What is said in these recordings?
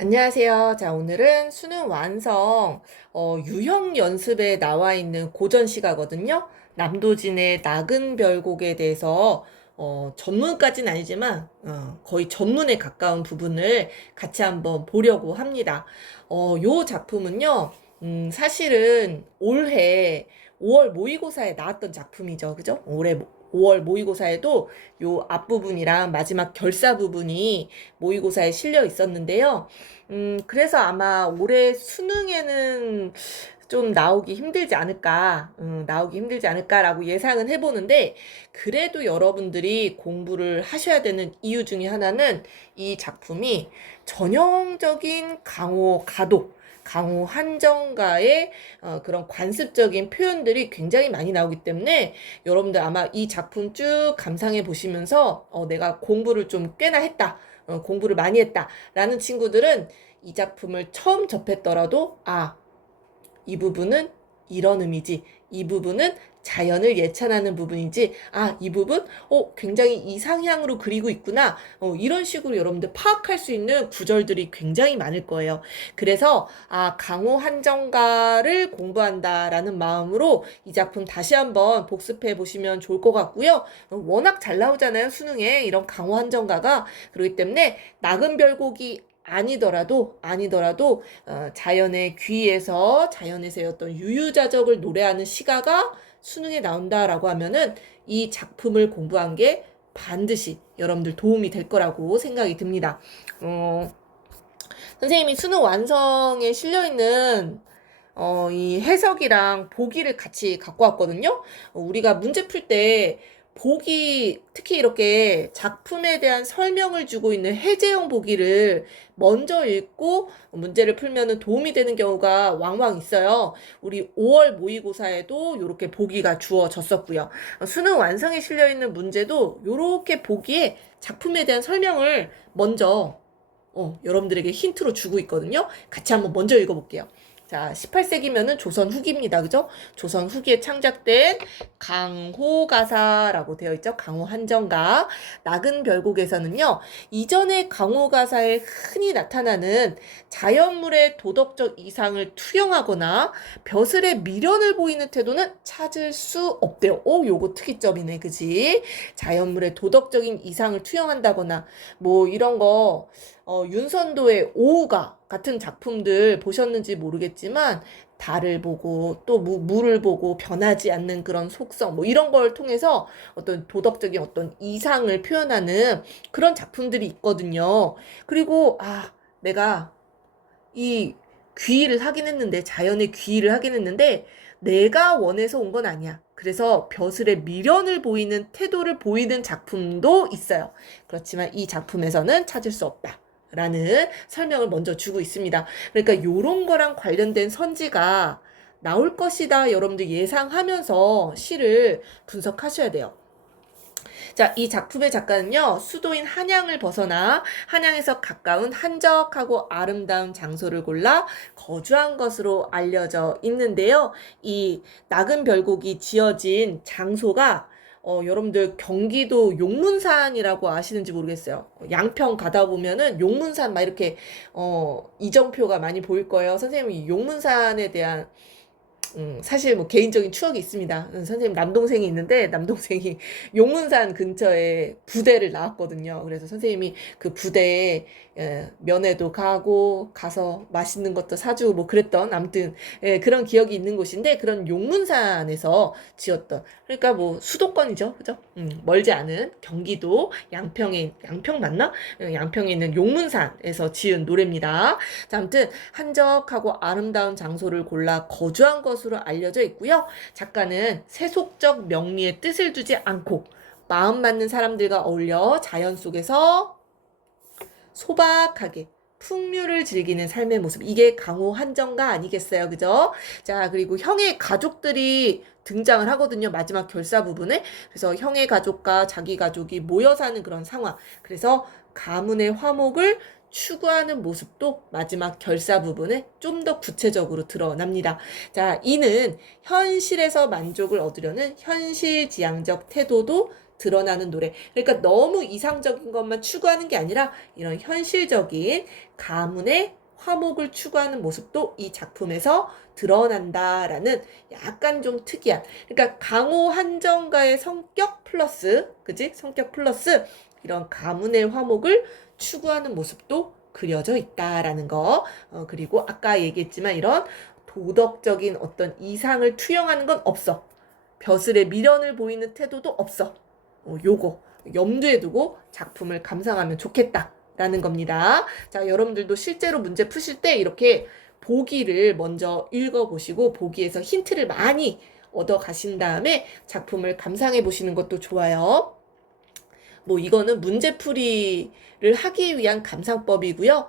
안녕하세요. 자, 오늘은 수능 완성, 유형 연습에 나와 있는 고전 시가거든요. 남도진의 낙은 별곡에 대해서, 전문까지는 아니지만, 거의 전문에 가까운 부분을 같이 한번 보려고 합니다. 요 작품은요, 사실은 올해 5월 모의고사에 나왔던 작품이죠. 그죠? 올해 5월 모의고사에도 요 앞부분이랑 마지막 결사 부분이 모의고사에 실려 있었는데요. 그래서 아마 올해 수능에는 좀 나오기 힘들지 않을까라고 예상은 해보는데, 그래도 여러분들이 공부를 하셔야 되는 이유 중에 하나는 이 작품이 전형적인 강호 가독, 강호 한정가의 그런 관습적인 표현들이 굉장히 많이 나오기 때문에 여러분들 아마 이 작품 쭉 감상해 보시면서 내가 공부를 좀 꽤나 했다. 공부를 많이 했다라는 친구들은 이 작품을 처음 접했더라도 이 부분은 이런 의미지. 이 부분은 자연을 예찬하는 부분이지. 이 부분 굉장히 이상향으로 그리고 있구나. 이런 식으로 여러분들 파악할 수 있는 구절들이 굉장히 많을 거예요. 그래서 강호 한정가를 공부한다라는 마음으로 이 작품 다시 한번 복습해 보시면 좋을 것 같고요. 워낙 잘 나오잖아요. 수능에 이런 강호 한정가가. 그렇기 때문에 낙은 별곡이 아니더라도 자연의 귀에서 자연에서의 어떤 유유자적을 노래하는 시가가 수능에 나온다라고 하면은 이 작품을 공부한 게 반드시 여러분들 도움이 될 거라고 생각이 듭니다. 선생님이 수능 완성에 실려 있는 이 해석이랑 보기를 같이 갖고 왔거든요. 우리가 문제 풀 때 보기, 특히 이렇게 작품에 대한 설명을 주고 있는 해제형 보기를 먼저 읽고 문제를 풀면은 도움이 되는 경우가 왕왕 있어요. 우리 5월 모의고사에도 이렇게 보기가 주어졌었고요. 수능 완성에 실려 있는 문제도 이렇게 보기에 작품에 대한 설명을 먼저 여러분들에게 힌트로 주고 있거든요. 같이 한번 먼저 읽어볼게요. 자, 18세기면은 조선 후기입니다. 그죠? 조선 후기에 창작된 강호가사라고 되어 있죠. 강호 한정가. 낙은 별곡에서는요, 이전의 강호가사에 흔히 나타나는 자연물의 도덕적 이상을 투영하거나 벼슬의 미련을 보이는 태도는 찾을 수 없대요. 요거 특이점이네. 그지? 자연물의 도덕적인 이상을 투영한다거나, 뭐 이런 거, 윤선도의 오우가 같은 작품들 보셨는지 모르겠지만 달을 보고 또 물을 보고 변하지 않는 그런 속성 뭐 이런 걸 통해서 어떤 도덕적인 어떤 이상을 표현하는 그런 작품들이 있거든요. 그리고 내가 이 귀의를 하긴 했는데 자연의 귀의를 하긴 했는데 내가 원해서 온 건 아니야. 그래서 벼슬의 미련을 보이는 태도를 보이는 작품도 있어요. 그렇지만 이 작품에서는 찾을 수 없다. 라는 설명을 먼저 주고 있습니다. 그러니까 요런 거랑 관련된 선지가 나올 것이다. 여러분들 예상하면서 시를 분석하셔야 돼요. 자, 이 작품의 작가는요, 수도인 한양을 벗어나 한양에서 가까운 한적하고 아름다운 장소를 골라 거주한 것으로 알려져 있는데요. 이 낙은 별곡이 지어진 장소가 여러분들 경기도 용문산이라고 아시는지 모르겠어요. 양평 가다 보면은 용문산 막 이렇게 이정표가 많이 보일 거예요. 선생님이 용문산에 대한 사실 뭐 개인적인 추억이 있습니다. 선생님 남동생이 있는데 남동생이 용문산 근처에 부대를 나왔거든요. 그래서 선생님이 그 부대에 면회도 가서 맛있는 것도 사주고 뭐 그랬던 아무튼 그런 기억이 있는 곳인데 그런 용문산에서 지었던 그러니까 뭐 수도권이죠. 그죠? 멀지 않은 경기도 양평 맞나? 양평에 있는 용문산에서 지은 노래입니다. 자, 아무튼 한적하고 아름다운 장소를 골라 거주한 것으로 알려져 있고요. 작가는 세속적 명리의 뜻을 두지 않고 마음 맞는 사람들과 어울려 자연 속에서 소박하게 풍류를 즐기는 삶의 모습. 이게 강호 한정가 아니겠어요? 그죠? 자, 그리고 형의 가족들이 등장을 하거든요. 마지막 결사 부분에. 그래서 형의 가족과 자기 가족이 모여 사는 그런 상황. 그래서 가문의 화목을 추구하는 모습도 마지막 결사 부분에 좀 더 구체적으로 드러납니다. 자, 이는 현실에서 만족을 얻으려는 현실지향적 태도도 드러나는 노래. 그러니까 너무 이상적인 것만 추구하는 게 아니라 이런 현실적인 가문의 화목을 추구하는 모습도 이 작품에서 드러난다라는 약간 좀 특이한. 그러니까 강호 한정가의 성격 플러스, 그지? 성격 플러스 이런 가문의 화목을 추구하는 모습도 그려져 있다라는 거. 그리고 아까 얘기했지만 이런 도덕적인 어떤 이상을 투영하는 건 없어. 벼슬의 미련을 보이는 태도도 없어. 요거 염두에 두고 작품을 감상하면 좋겠다라는 겁니다. 자, 여러분들도 실제로 문제 푸실 때 이렇게 보기를 먼저 읽어보시고 보기에서 힌트를 많이 얻어 가신 다음에 작품을 감상해 보시는 것도 좋아요. 뭐 이거는 문제풀이를 하기 위한 감상법이고요.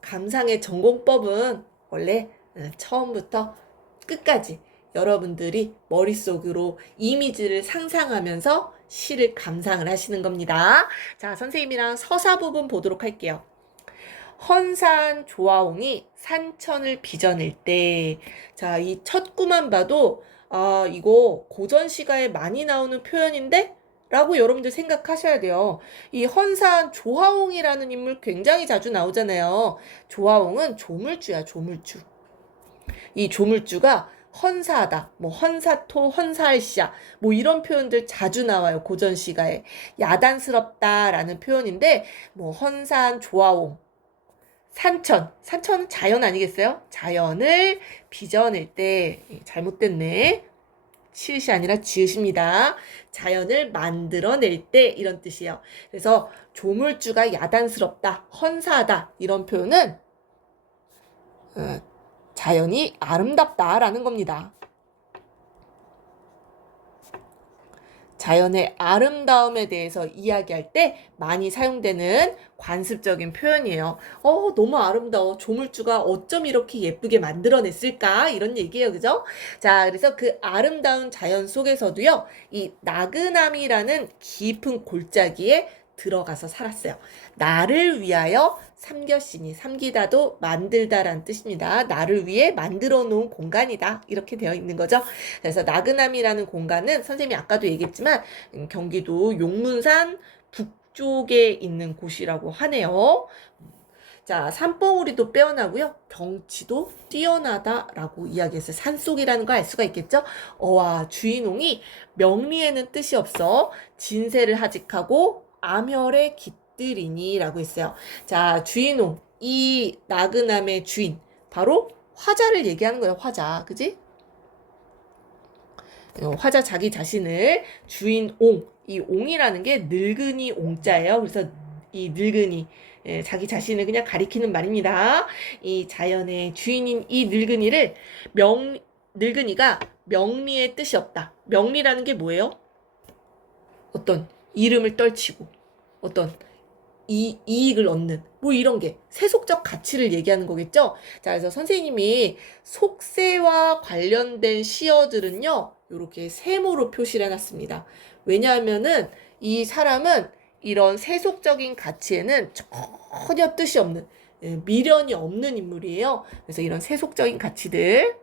감상의 전공법은 원래 처음부터 끝까지 여러분들이 머릿속으로 이미지를 상상하면서 시를 감상을 하시는 겁니다. 자, 선생님이랑 서사 부분 보도록 할게요. 헌산 조아홍이 산천을 빚어낼 때, 자, 이 첫 구만 봐도 아, 이거 고전 시가에 많이 나오는 표현인데? 라고 여러분들 생각하셔야 돼요. 이 헌산 조화홍이라는 인물 굉장히 자주 나오잖아요. 조화홍은 조물주야, 조물주. 이 조물주가 헌사하다, 뭐 헌사토, 헌사할시야, 뭐 이런 표현들 자주 나와요. 고전 시가에. 야단스럽다라는 표현인데, 뭐 헌산 조화홍, 산천은 자연 아니겠어요? 자연을 빚어낼 때, 잘못됐네. 치읓이 아니라 지읒입니다. 자연을 만들어낼 때 이런 뜻이에요. 그래서 조물주가 야단스럽다, 헌사하다 이런 표현은 자연이 아름답다라는 겁니다. 자연의 아름다움에 대해서 이야기할 때 많이 사용되는 관습적인 표현이에요. 너무 아름다워. 조물주가 어쩜 이렇게 예쁘게 만들어냈을까? 이런 얘기예요. 그죠? 자, 그래서 그 아름다운 자연 속에서도요, 이 나그나미라는 깊은 골짜기에 들어가서 살았어요. 나를 위하여 삼겼으니, 삼기다도 만들다라는 뜻입니다. 나를 위해 만들어 놓은 공간이다. 이렇게 되어 있는 거죠. 그래서 나그나미라는 공간은 선생님이 아까도 얘기했지만 경기도 용문산 북쪽에 있는 곳이라고 하네요. 자, 산봉우리도 빼어나고요. 경치도 뛰어나다라고 이야기했어요. 산속이라는 걸 알 수가 있겠죠? 어와 주인홍이 명리에는 뜻이 없어 진세를 하직하고 암혈에 깃들이니 라고 했어요. 자, 주인홍, 이 나그남의 주인, 바로 화자를 얘기하는 거예요. 화자, 그지? 화자 자기 자신을 주인옹, 이 옹이라는 게 늙은이 옹자예요. 그래서 이 늙은이, 자기 자신을 그냥 가리키는 말입니다. 이 자연의 주인인 이 늙은이를 늙은이가 명리의 뜻이 없다. 명리라는 게 뭐예요? 어떤 이름을 떨치고 어떤 이익을 얻는 뭐 이런 게 세속적 가치를 얘기하는 거겠죠. 자, 그래서 선생님이 속세와 관련된 시어들은요 이렇게 세모로 표시를 해놨습니다. 왜냐하면은 이 사람은 이런 세속적인 가치에는 전혀 뜻이 없는 미련이 없는 인물이에요. 그래서 이런 세속적인 가치들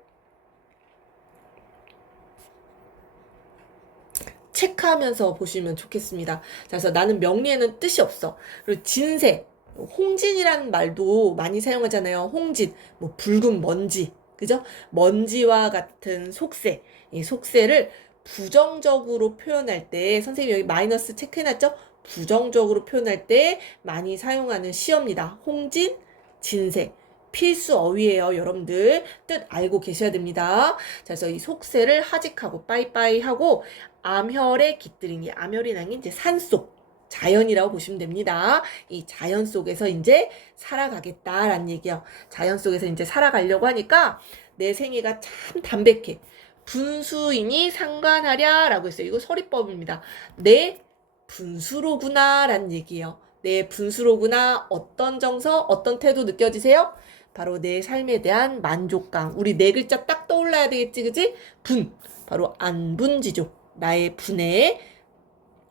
체크하면서 보시면 좋겠습니다. 자, 그래서 나는 명리에는 뜻이 없어. 그리고 진세, 홍진이라는 말도 많이 사용하잖아요. 홍진, 뭐 붉은 먼지, 그죠? 먼지와 같은 속세, 이 속세를 부정적으로 표현할 때 선생님이 여기 마이너스 체크해놨죠? 부정적으로 표현할 때 많이 사용하는 시어입니다. 홍진, 진세. 필수 어휘예요. 여러분들 뜻 알고 계셔야 됩니다. 자, 그래서 이 속세를 하직하고 빠이빠이 하고 암혈에 깃들이니, 암혈이라는 게 이제 산속 자연이라고 보시면 됩니다. 이 자연 속에서 이제 살아가겠다라는 얘기요. 자연 속에서 이제 살아가려고 하니까 내 생애가 참 담백해. 분수이니 상관하랴라고 했어요. 이거 서리법입니다. 내 분수로구나 라는 얘기예요. 내 분수로구나. 어떤 정서, 어떤 태도 느껴지세요? 바로 내 삶에 대한 만족감. 우리 네 글자 딱 떠올라야 되겠지, 그지? 분. 바로 안분지족. 나의 분에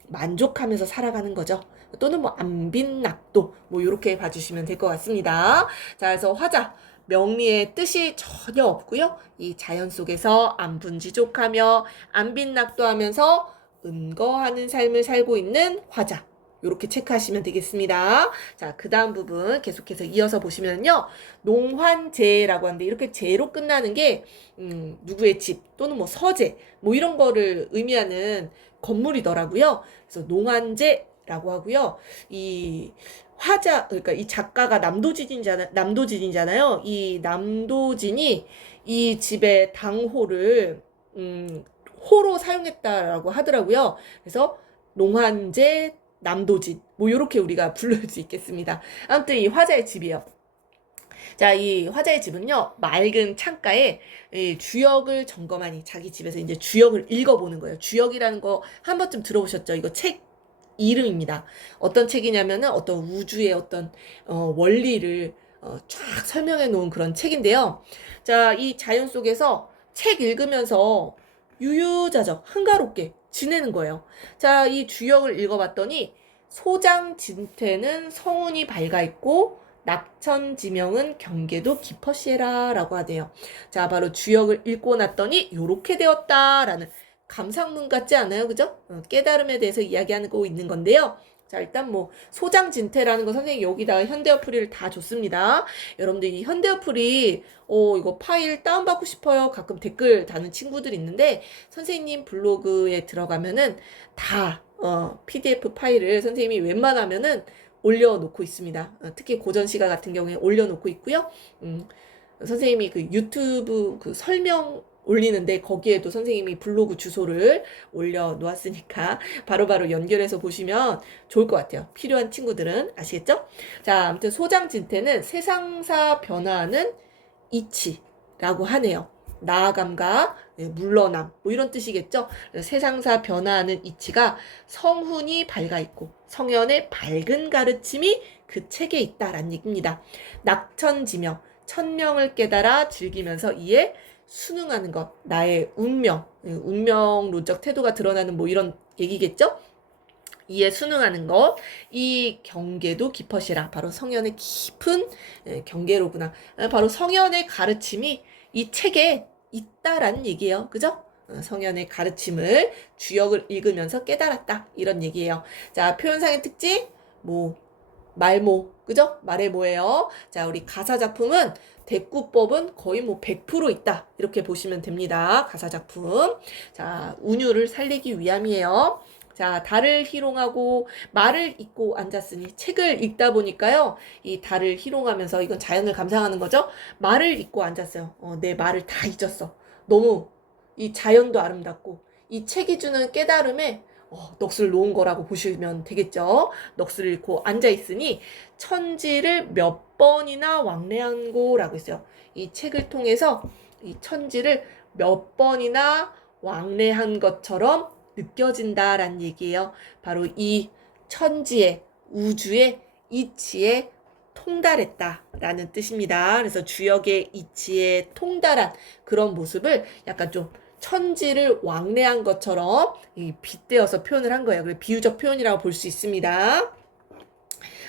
만족하면서 살아가는 거죠. 또는 뭐 안빈낙도 뭐 이렇게 봐주시면 될 것 같습니다. 자, 그래서 화자. 명리의 뜻이 전혀 없고요. 이 자연 속에서 안분지족하며 안빈낙도하면서 은거하는 삶을 살고 있는 화자. 이렇게 체크하시면 되겠습니다. 자, 그 다음 부분 계속해서 이어서 보시면요. 농환제라고 하는데 이렇게 제로 끝나는 게 누구의 집 또는 뭐 서재 뭐 이런 거를 의미하는 건물이더라고요. 그래서 농환제라고 하고요. 이 화자 그러니까 이 작가가 남도진이잖아요. 이 남도진이 이 집의 당호를 호로 사용했다라고 하더라고요. 그래서 농환제 남도진 뭐 이렇게 우리가 부를 수 있겠습니다. 아무튼 이 화자의 집이요. 자, 이 화자의 집은요, 맑은 창가에 이 주역을 점검하니 자기 집에서 이제 주역을 읽어보는 거예요. 주역이라는 거 한 번쯤 들어보셨죠? 이거 책 이름입니다. 어떤 책이냐면은 어떤 우주의 어떤 원리를 쫙 설명해 놓은 그런 책인데요. 자, 이 자연 속에서 책 읽으면서 유유자적 한가롭게 지내는 거예요. 자, 이 주역을 읽어봤더니 소장진퇴는 성운이 밝아 있고 낙천지명은 경계도 깊었시라 라고 하대요. 자, 바로 주역을 읽고 났더니 요렇게 되었다라는 감상문 같지 않아요? 그죠? 깨달음에 대해서 이야기하고 있는 건데요. 자, 일단 뭐 소장진퇴라는 거 선생님이 여기다가 현대어풀이를 다 줬습니다. 여러분들 이 현대어풀이 이거 파일 다운받고 싶어요. 가끔 댓글 다는 친구들 있는데 선생님 블로그에 들어가면은 다 PDF 파일을 선생님이 웬만하면은 올려놓고 있습니다. 특히 고전 시가 같은 경우에 올려놓고 있고요. 선생님이 그 유튜브 그 설명 올리는데 거기에도 선생님이 블로그 주소를 올려놓았으니까 바로바로 연결해서 보시면 좋을 것 같아요. 필요한 친구들은 아시겠죠? 자, 아무튼 소장진퇴는 세상사 변화하는 이치라고 하네요. 나아감과 물러남 뭐 이런 뜻이겠죠. 세상사 변화하는 이치가 성훈이 밝아 있고 성현의 밝은 가르침이 그 책에 있다라는 얘기입니다. 낙천지명 천명을 깨달아 즐기면서 이에 순응하는 것, 나의 운명론적 태도가 드러나는 뭐 이런 얘기겠죠? 이에 순응하는 것, 이 경계도 깊어시라. 바로 성현의 깊은 경계로구나. 바로 성현의 가르침이 이 책에 있다라는 얘기예요. 그죠? 성현의 가르침을 주역을 읽으면서 깨달았다. 이런 얘기예요. 자, 표현상의 특징, 말모, 그죠? 말해 뭐예요? 자, 우리 가사 작품은 대꾸법은 거의 100% 있다. 이렇게 보시면 됩니다. 가사 작품. 자, 운율을 살리기 위함이에요. 자, 달을 희롱하고 말을 잊고 앉았으니 책을 읽다 보니까요. 이 달을 희롱하면서 이건 자연을 감상하는 거죠. 말을 잊고 앉았어요. 내 말을 다 잊었어. 너무 이 자연도 아름답고 이 책이 주는 깨달음에 넋을 놓은 거라고 보시면 되겠죠. 넋을 잃고 앉아있으니 천지를 몇 번이나 왕래한고라고 했어요. 이 책을 통해서 이 천지를 몇 번이나 왕래한 것처럼 느껴진다라는 얘기예요. 바로 이 천지의 우주의 이치에 통달했다라는 뜻입니다. 그래서 주역의 이치에 통달한 그런 모습을 약간 좀 천지를 왕래한 것처럼 빗대어서 표현을 한 거예요. 그래서 비유적 표현이라고 볼 수 있습니다.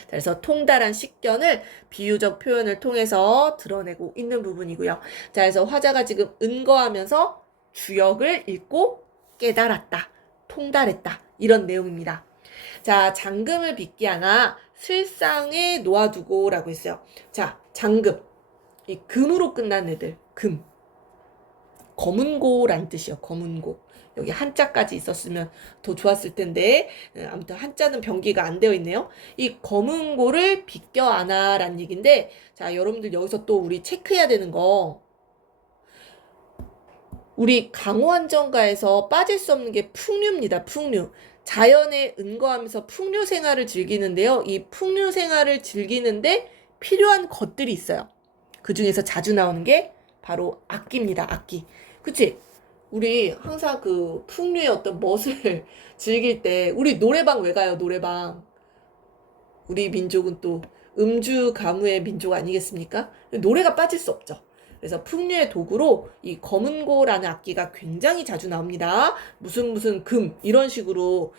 그래서 통달한 식견을 비유적 표현을 통해서 드러내고 있는 부분이고요. 자, 그래서 화자가 지금 은거하면서 주역을 읽고 깨달았다, 통달했다 이런 내용입니다. 자, 장금을 빚게 하나 슬상에 놓아두고라고 했어요. 자, 장금, 이 금으로 끝난 애들, 금. 검은고란 뜻이요. 검은고. 여기 한자까지 있었으면 더 좋았을 텐데 아무튼 한자는 병기가 안 되어 있네요. 이 검은고를 빗겨 안아라는 얘기인데 자, 여러분들 여기서 또 우리 체크해야 되는 거 우리 강호안정가에서 빠질 수 없는 게 풍류입니다. 풍류. 자연에 은거하면서 풍류 생활을 즐기는데요. 이 풍류 생활을 즐기는데 필요한 것들이 있어요. 그 중에서 자주 나오는 게 바로 악기입니다. 악기. 그치? 우리 항상 그 풍류의 어떤 멋을 즐길 때 우리 노래방 왜 가요? 노래방. 우리 민족은 또 음주 가무의 민족 아니겠습니까? 노래가 빠질 수 없죠. 그래서 풍류의 도구로 이 검은고라는 악기가 굉장히 자주 나옵니다. 무슨 금 이런 식으로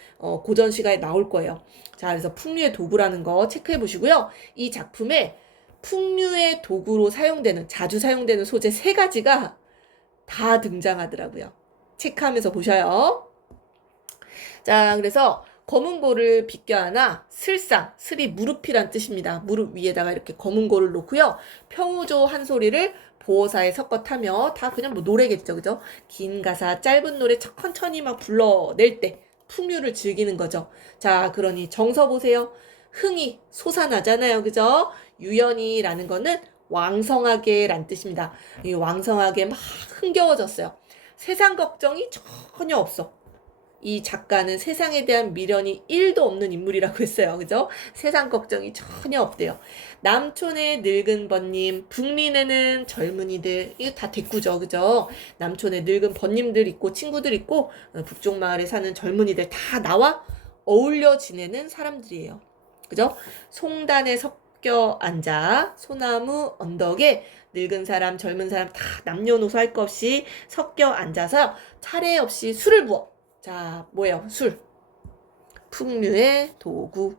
고전 시가에 나올 거예요. 자, 그래서 풍류의 도구라는 거 체크해 보시고요. 이 작품에 풍류의 도구로 자주 사용되는 소재 3가지가 다 등장하더라고요. 체크하면서 보셔요. 자, 그래서 검은 고를 비껴안아 슬상, 슬이 무릎이란 뜻입니다. 무릎 위에다가 이렇게 검은 고를 놓고요. 평우조 한 소리를 보호사에 섞어 타며 다 그냥 뭐 노래겠죠, 그죠? 긴 가사, 짧은 노래 천천히 막 불러낼 때 풍류를 즐기는 거죠. 자, 그러니 정서 보세요. 흥이 솟아나잖아요, 그죠? 유연이라는 거는 왕성하게 란 뜻입니다. 이 왕성하게 막 흥겨워졌어요. 세상 걱정이 전혀 없어. 이 작가는 세상에 대한 미련이 1도 없는 인물이라고 했어요. 그죠? 세상 걱정이 전혀 없대요. 남촌의 늙은 번님, 북린에는 젊은이들, 이거 다 대꾸죠. 그죠? 남촌에 늙은 번님들 있고 친구들 있고 북쪽 마을에 사는 젊은이들 다 나와 어울려 지내는 사람들이에요. 그죠? 송단에 섞여 앉아 소나무 언덕에 늙은 사람, 젊은 사람 다 남녀노소 할 것 없이 섞여 앉아서 차례 없이 술을 부어. 자, 뭐예요? 술. 풍류의 도구.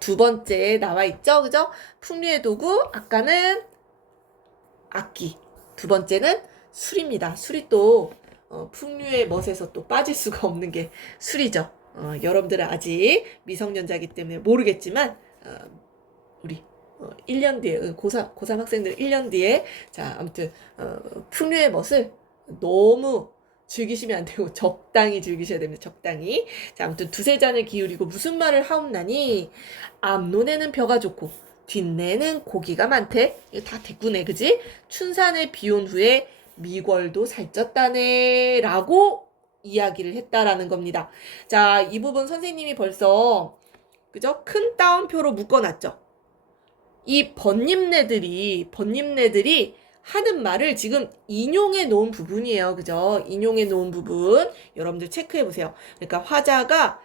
두 번째 나와 있죠? 그죠? 풍류의 도구. 아까는 악기. 두 번째는 술입니다. 술이 또 풍류의 멋에서 또 빠질 수가 없는 게 술이죠. 여러분들은 아직 미성년자이기 때문에 모르겠지만 우리 1년 뒤에 고3 학생들 1년 뒤에 자 아무튼 풍류의 멋을 너무 즐기시면 안 되고 적당히 즐기셔야 됩니다. 적당히. 자, 아무튼 두세 잔을 기울이고 무슨 말을 하옵나니 앞눈에는 벼가 좋고 뒷내는 고기가 많대. 이거 다 대꾸네, 그지? 춘산을 비운 후에 미궐도 살쪘다네 라고 이야기를 했다라는 겁니다. 자, 이 부분 선생님이 벌써 그죠? 큰 따옴표로 묶어놨죠. 이 번님네들이 하는 말을 지금 인용해 놓은 부분이에요. 그죠? 인용해 놓은 부분. 여러분들 체크해 보세요. 그러니까 화자가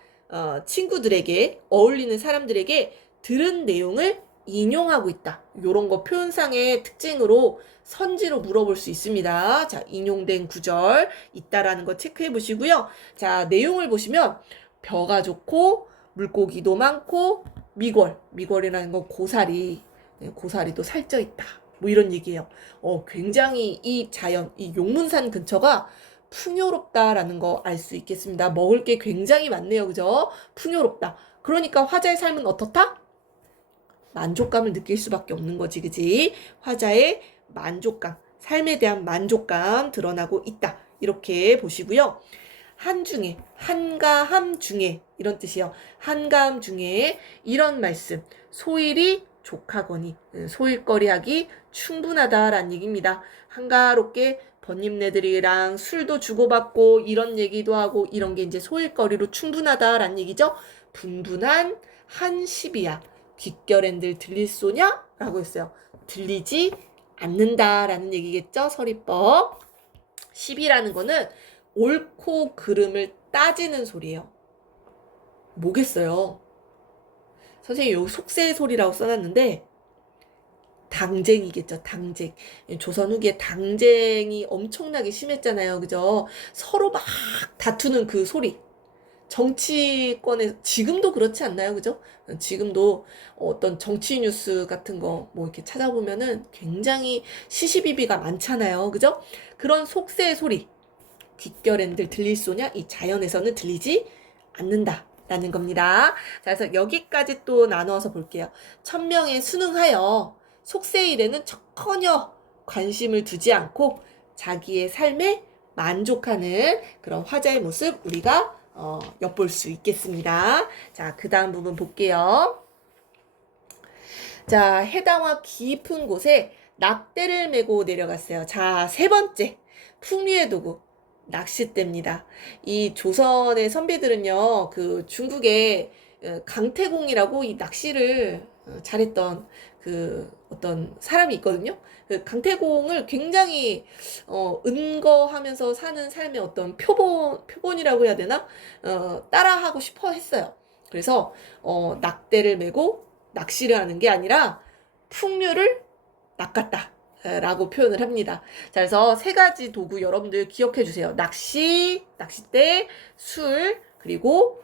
친구들에게 어울리는 사람들에게 들은 내용을 인용하고 있다. 요런 거 표현상의 특징으로 선지로 물어볼 수 있습니다. 자, 인용된 구절 있다라는 거 체크해 보시고요. 자, 내용을 보시면 벼가 좋고 물고기도 많고 미궐이라는 건 고사리도 살쪄 있다. 뭐 이런 얘기예요. 굉장히 이 자연, 이 용문산 근처가 풍요롭다라는 거 알 수 있겠습니다. 먹을 게 굉장히 많네요. 그죠? 풍요롭다. 그러니까 화자의 삶은 어떻다? 만족감을 느낄 수밖에 없는 거지. 그지? 화자의 만족감, 삶에 대한 만족감 드러나고 있다. 이렇게 보시고요. 한중에, 한가함 중에 이런 뜻이요. 한가함 중에 이런 말씀. 소일이 족하거니 소일거리하기 충분하다라는 얘기입니다. 한가롭게 번님네들이랑 술도 주고받고 이런 얘기도 하고 이런 게 이제 소일거리로 충분하다라는 얘기죠. 분분한 한시비야. 귓결엔들 들릴 소냐? 라고 했어요. 들리지 않는다라는 얘기겠죠. 서리법. 시비라는 거는 옳고 그름을 따지는 소리예요. 뭐겠어요? 선생님 여기 속세의 소리라고 써놨는데 당쟁이겠죠. 당쟁. 조선 후기에 당쟁이 엄청나게 심했잖아요. 그죠? 서로 막 다투는 그 소리. 정치권에 지금도 그렇지 않나요? 그죠? 지금도 어떤 정치 뉴스 같은 거 뭐 이렇게 찾아보면은 굉장히 시시비비가 많잖아요. 그죠? 그런 속세의 소리. 귓결엔들 들릴 소냐? 이 자연에서는 들리지 않는다. 라는 겁니다. 자, 그래서 여기까지 또 나누어서 볼게요. 천명에 순응하여 속세일에는 전혀 관심을 두지 않고 자기의 삶에 만족하는 그런 화자의 모습 우리가 엿볼 수 있겠습니다. 자, 그 다음 부분 볼게요. 자, 해당화 깊은 곳에 낚대를 메고 내려갔어요. 자, 세 번째 풍류의 도구. 낚싯대입니다. 이 조선의 선비들은요, 그 중국의 강태공이라고 이 낚시를 잘했던 그 어떤 사람이 있거든요. 그 강태공을 굉장히 은거하면서 사는 삶의 어떤 표본이라고 해야 되나? 따라하고 싶어 했어요. 그래서 낚대를 메고 낚시를 하는 게 아니라 풍류를 낚았다. 라고 표현을 합니다. 자, 그래서 세 가지 도구 여러분들 기억해 주세요. 낚싯대, 술, 그리고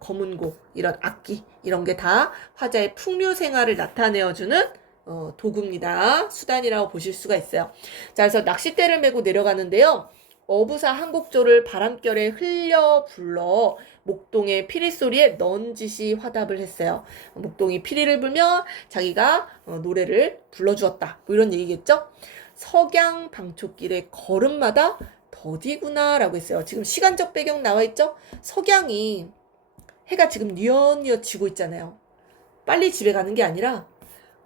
검은고, 이런 악기, 이런 게 다 화자의 풍류 생활을 나타내어주는 도구입니다. 수단이라고 보실 수가 있어요. 자, 그래서 낚싯대를 메고 내려가는데요. 어부사 한 곡조를 바람결에 흘려 불러 목동의 피리 소리에 넌지시 화답을 했어요. 목동이 피리를 불면 자기가 노래를 불러주었다. 뭐 이런 얘기겠죠? 석양 방촉길의 걸음마다 더디구나 라고 했어요. 지금 시간적 배경 나와 있죠? 석양이 해가 지금 뉘엿뉘엿 지고 있잖아요. 빨리 집에 가는 게 아니라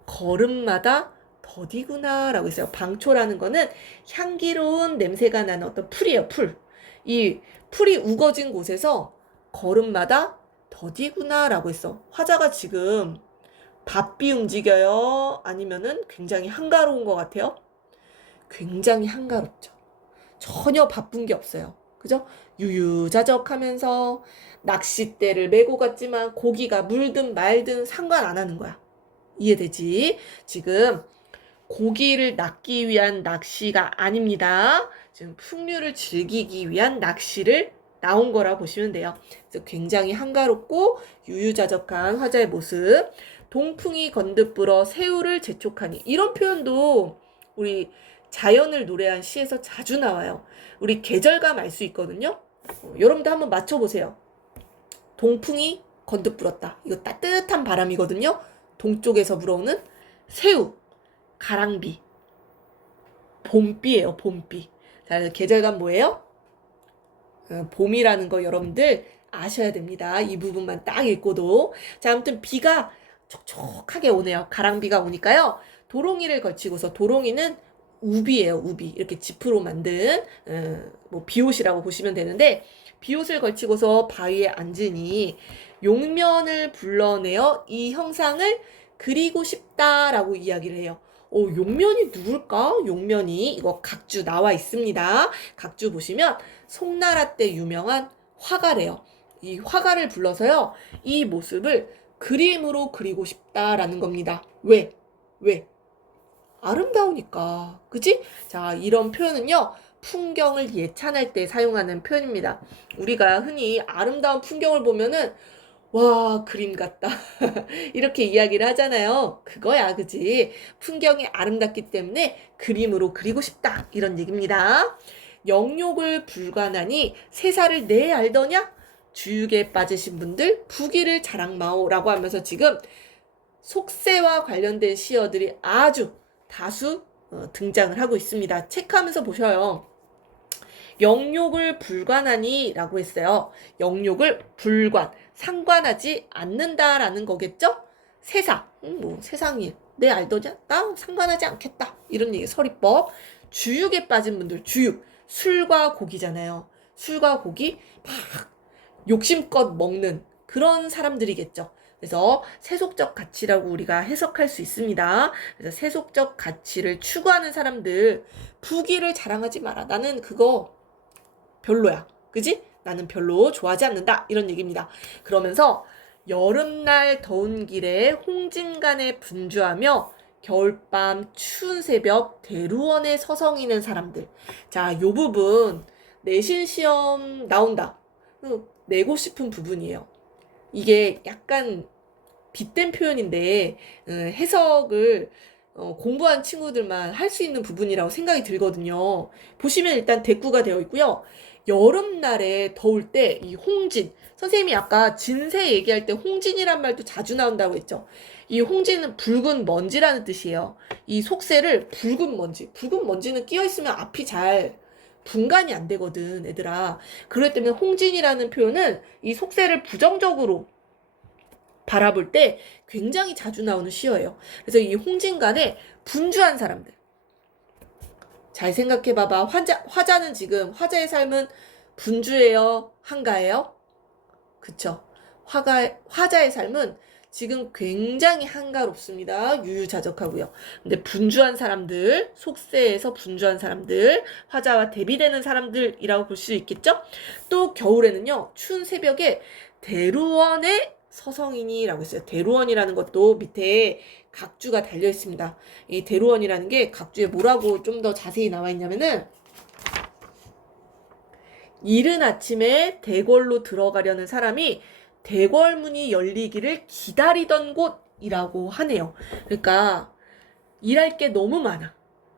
걸음마다 더디구나 라고 했어요. 방초라는 거는 향기로운 냄새가 나는 어떤 풀이에요. 풀. 이 풀이 우거진 곳에서 걸음마다 더디구나 라고 했어. 화자가 지금 바삐 움직여요? 아니면은 굉장히 한가로운 것 같아요? 굉장히 한가롭죠. 전혀 바쁜 게 없어요. 그죠? 유유자적하면서 낚싯대를 메고 갔지만 고기가 물든 말든 상관 안 하는 거야. 이해되지? 지금 고기를 낚기 위한 낚시가 아닙니다. 지금 풍류를 즐기기 위한 낚시를 나온 거라 보시면 돼요. 그래서 굉장히 한가롭고 유유자적한 화자의 모습. 동풍이 건듯 불어 새우를 재촉하니. 이런 표현도 우리 자연을 노래한 시에서 자주 나와요. 우리 계절감 알 수 있거든요. 여러분도 한번 맞춰보세요. 동풍이 건듯 불었다. 이거 따뜻한 바람이거든요. 동쪽에서 불어오는 새우, 가랑비, 봄비예요. 봄비. 자, 계절감 뭐예요? 봄이라는 거 여러분들 아셔야 됩니다. 이 부분만 딱 읽고도. 자, 아무튼 비가 촉촉하게 오네요. 가랑비가 오니까요. 도롱이를 걸치고서, 도롱이는 우비예요. 우비. 이렇게 지프로 만든 뭐 비옷이라고 보시면 되는데, 비옷을 걸치고서 바위에 앉으니 용면을 불러내어 이 형상을 그리고 싶다라고 이야기를 해요. 용면이 누굴까? 용면이 이거 각주 나와 있습니다. 각주 보시면 송나라 때 유명한 화가래요. 이 화가를 불러서요. 이 모습을 그림으로 그리고 싶다라는 겁니다. 왜? 아름다우니까. 그치? 자, 이런 표현은요. 풍경을 예찬할 때 사용하는 표현입니다. 우리가 흔히 아름다운 풍경을 보면은 와, 그림 같다. 이렇게 이야기를 하잖아요. 그거야, 그지? 풍경이 아름답기 때문에 그림으로 그리고 싶다. 이런 얘기입니다. 영욕을 불관하니 세사를 내 알더냐? 주육에 빠지신 분들 부귀를 자랑마오라고 하면서 지금 속세와 관련된 시어들이 아주 다수 등장을 하고 있습니다. 체크하면서 보셔요. 영욕을 불관하니 라고 했어요. 영욕을 불관, 상관하지 않는다라는 거겠죠? 세상, 뭐 세상이 내 알더냐? 나 상관하지 않겠다. 이런 얘기, 서리법. 주육에 빠진 분들, 주육, 술과 고기잖아요. 술과 고기 막 욕심껏 먹는 그런 사람들이겠죠. 그래서 세속적 가치라고 우리가 해석할 수 있습니다. 그래서 세속적 가치를 추구하는 사람들, 부귀를 자랑하지 마라. 나는 그거 별로야. 그지? 나는 별로 좋아하지 않는다. 이런 얘기입니다. 그러면서 여름날 더운 길에 홍진간에 분주하며 겨울밤 추운 새벽 대루원에 서성이는 사람들. 자, 요 부분 내신 시험 나온다. 내고 싶은 부분이에요. 이게 약간 빗댄 표현인데 해석을 공부한 친구들만 할 수 있는 부분이라고 생각이 들거든요. 보시면 일단 대꾸가 되어 있고요. 여름날에 더울 때 이 홍진, 선생님이 아까 진세 얘기할 때 홍진이란 말도 자주 나온다고 했죠. 이 홍진은 붉은 먼지라는 뜻이에요. 이 속세를 붉은 먼지는 끼어 있으면 앞이 잘 분간이 안 되거든, 애들아. 그렇기 때문에 홍진이라는 표현은 이 속세를 부정적으로 바라볼 때 굉장히 자주 나오는 시어예요. 그래서 이 홍진간에 분주한 사람들. 잘 생각해봐봐. 화자는 지금, 화자의 삶은 분주해요? 한가해요? 그쵸. 화자의 삶은 지금 굉장히 한가롭습니다. 유유자적하고요. 근데 분주한 사람들, 속세에서 분주한 사람들, 화자와 대비되는 사람들이라고 볼 수 있겠죠? 또 겨울에는요, 추운 새벽에 대루원에 서성이니라고 했어요. 대루원이라는 것도 밑에 각주가 달려 있습니다. 이 대루원이라는 게 각주에 뭐라고 좀 더 자세히 나와 있냐면은, 이른 아침에 대궐로 들어가려는 사람이 대궐문이 열리기를 기다리던 곳이라고 하네요. 그러니까 일할 게 너무 많아.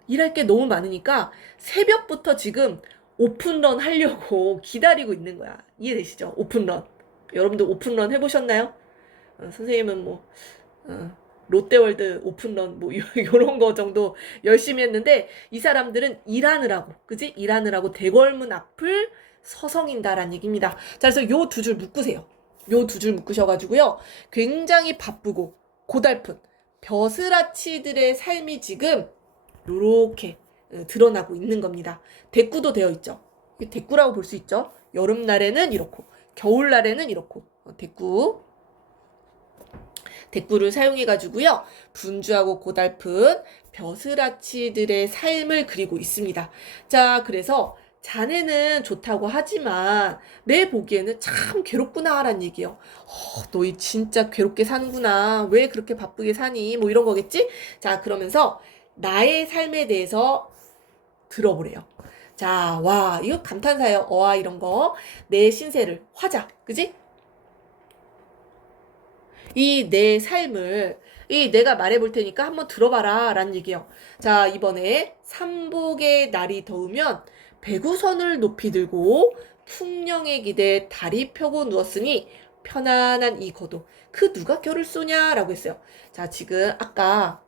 일할 게 너무 많으니까 새벽부터 지금 오픈런 하려고 기다리고 있는 거야. 이해되시죠? 오픈런. 여러분들 오픈런 해보셨나요? 선생님은 뭐 롯데월드 오픈런 뭐 요런 거 정도 열심히 했는데 이 사람들은 일하느라고 그지? 일하느라고 대궐문 앞을 서성인다라는 얘기입니다. 자, 그래서 요 두 줄 묶으세요. 요 두 줄 묶으셔가지고요. 굉장히 바쁘고 고달픈 벼슬아치들의 삶이 지금 요렇게 드러나고 있는 겁니다. 대꾸도 되어 있죠. 대꾸라고 볼 수 있죠. 여름날에는 이렇고 겨울날에는 이렇고 대꾸를 사용해가지고요. 분주하고 고달픈 벼슬아치들의 삶을 그리고 있습니다. 자, 그래서 자네는 좋다고 하지만 내 보기에는 참 괴롭구나라는 얘기예요. 너희 진짜 괴롭게 사는구나. 왜 그렇게 바쁘게 사니? 뭐 이런 거겠지? 자, 그러면서 나의 삶에 대해서 들어보래요. 자, 와, 이거 감탄사예요. 어아 이런 거. 내 신세를 화자. 그지? 이 내 삶을 내가 말해볼 테니까 한번 들어봐라 라는 얘기예요. 자, 이번에 삼복의 날이 더우면 배구선을 높이 들고 풍령에 기대 다리 펴고 누웠으니 편안한 이 거도 그 누가 겨를 쏘냐라고 했어요. 자, 지금 아까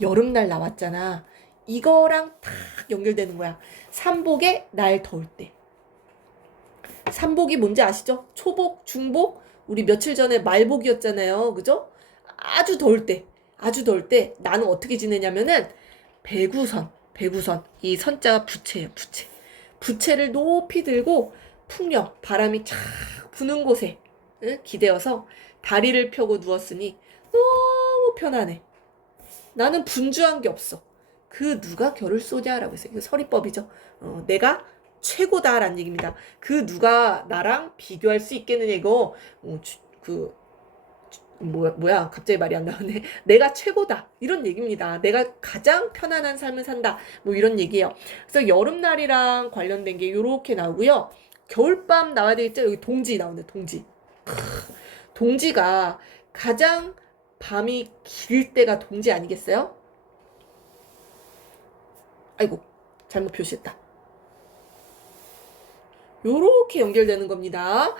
여름날 나왔잖아. 이거랑 딱 연결되는 거야. 삼복의 날 더울 때. 삼복이 뭔지 아시죠? 초복, 중복, 우리 며칠 전에 말복이었잖아요. 그죠? 아주 더울 때 나는 어떻게 지내냐면은 배구선. 이 선자가 부채예요, 부채. 부채를 높이 들고 풍령, 바람이 쫙 부는 곳에 기대어서 다리를 펴고 누웠으니 너무 편안해. 나는 분주한 게 없어. 그 누가 겨를 쏘냐라고 했어요. 이거 서리법이죠. 내가 최고다라는 얘기입니다. 그 누가 나랑 비교할 수 있겠느냐 이거 뭐야 갑자기 말이 안 나오네. 내가 최고다 이런 얘기입니다. 내가 가장 편안한 삶을 산다 뭐 이런 얘기예요. 그래서 여름날이랑 관련된 게 요렇게 나오고요. 겨울밤 나와야 되겠죠. 여기 동지 나오네. 동지가 가장 밤이 길 때가 동지 아니겠어요? 아이고 잘못 표시했다. 요렇게 연결되는 겁니다.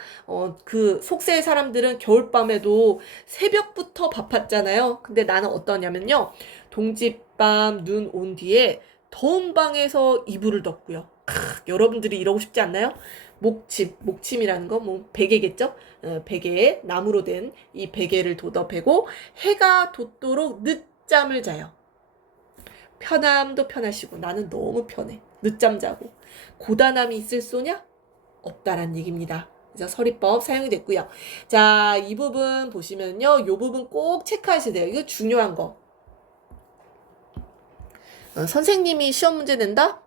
그 속세의 사람들은 겨울밤에도 새벽부터 바빴잖아요. 근데 나는 어떠냐면요. 동짓밤 눈 온 뒤에 더운 방에서 이불을 덮고요. 여러분들이 이러고 싶지 않나요? 목침이라는 거 뭐 베개겠죠? 베개에 나무로 된 이 베개를 돋아배고 해가 돋도록 늦잠을 자요. 편함도 편하시고 나는 너무 편해. 늦잠 자고. 고단함이 있을 소냐? 없다란 얘기입니다. 그래서 서리법 사용이 됐고요. 자, 이 부분 보시면요. 이 부분 꼭 체크하셔야 돼요. 이거 중요한 거. 선생님이 시험 문제 낸다?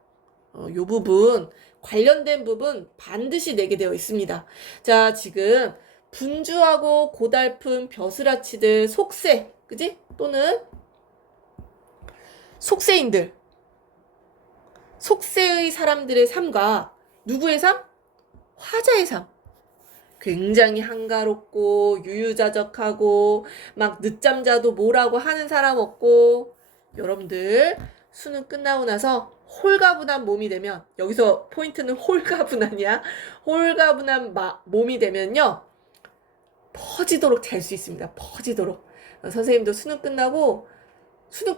이 부분 관련된 부분 반드시 내게 되어 있습니다. 자, 지금 분주하고 고달픈 벼슬아치들 속세, 그지? 또는 속세인들, 속세의 사람들의 삶과 누구의 삶? 화자의 삶. 굉장히 한가롭고 유유자적하고 막 늦잠 자도 뭐라고 하는 사람 없고 여러분들 수능 끝나고 나서 홀가분한 몸이 되면 여기서 포인트는 홀가분하냐? 홀가분한 몸이 되면요. 퍼지도록 잘 수 있습니다. 퍼지도록. 선생님도 수능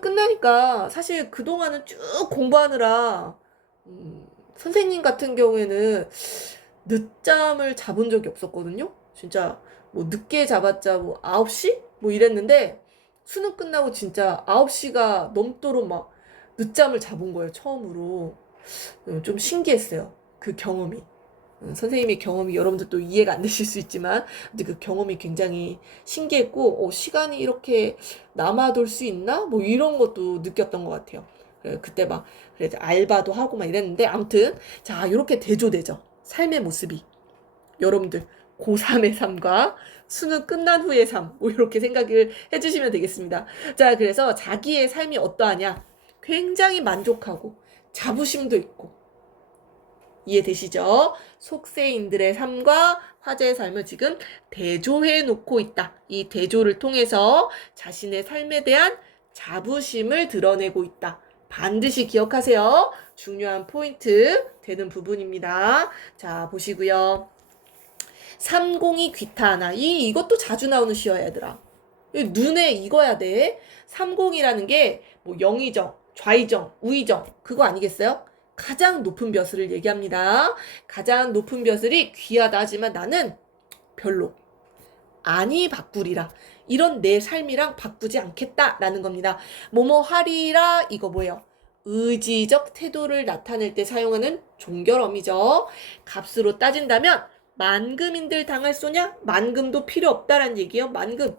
끝나니까 사실 그동안은 쭉 공부하느라 선생님 같은 경우에는 늦잠을 잡은 적이 없었거든요. 진짜 뭐 늦게 잡았자 뭐 9시? 뭐 이랬는데 수능 끝나고 진짜 9시가 넘도록 막 늦잠을 잡은 거예요. 처음으로. 좀 신기했어요. 그 경험이. 선생님의 경험이 여러분들도 이해가 안 되실 수 있지만 근데 그 경험이 굉장히 신기했고 시간이 이렇게 남아돌 수 있나? 뭐 이런 것도 느꼈던 것 같아요. 그때 막 그래서 알바도 하고 막 이랬는데 아무튼 자 이렇게 대조되죠. 삶의 모습이 여러분들 고3의 삶과 수능 끝난 후의 삶 뭐 이렇게 생각을 해주시면 되겠습니다. 자 그래서 자기의 삶이 어떠하냐 굉장히 만족하고 자부심도 있고 이해되시죠? 속세인들의 삶과 화제의 삶을 지금 대조해 놓고 있다. 이 대조를 통해서 자신의 삶에 대한 자부심을 드러내고 있다. 반드시 기억하세요. 중요한 포인트 되는 부분입니다. 자, 보시고요. 삼공이 귀타하나. 이것도 자주 나오는 시어야, 얘들아. 눈에 익어야 돼. 삼공이라는 게 뭐 영의정, 좌의정, 우의정 그거 아니겠어요? 가장 높은 벼슬을 얘기합니다. 가장 높은 벼슬이 귀하다 하지만 나는 별로 아니 바꾸리라. 이런 내 삶이랑 바꾸지 않겠다라는 겁니다. 뭐뭐 하리라 이거 뭐예요? 의지적 태도를 나타낼 때 사용하는 종결어미죠. 값으로 따진다면 만금인들 당할 소냐? 만금도 필요 없다라는 얘기예요. 만금.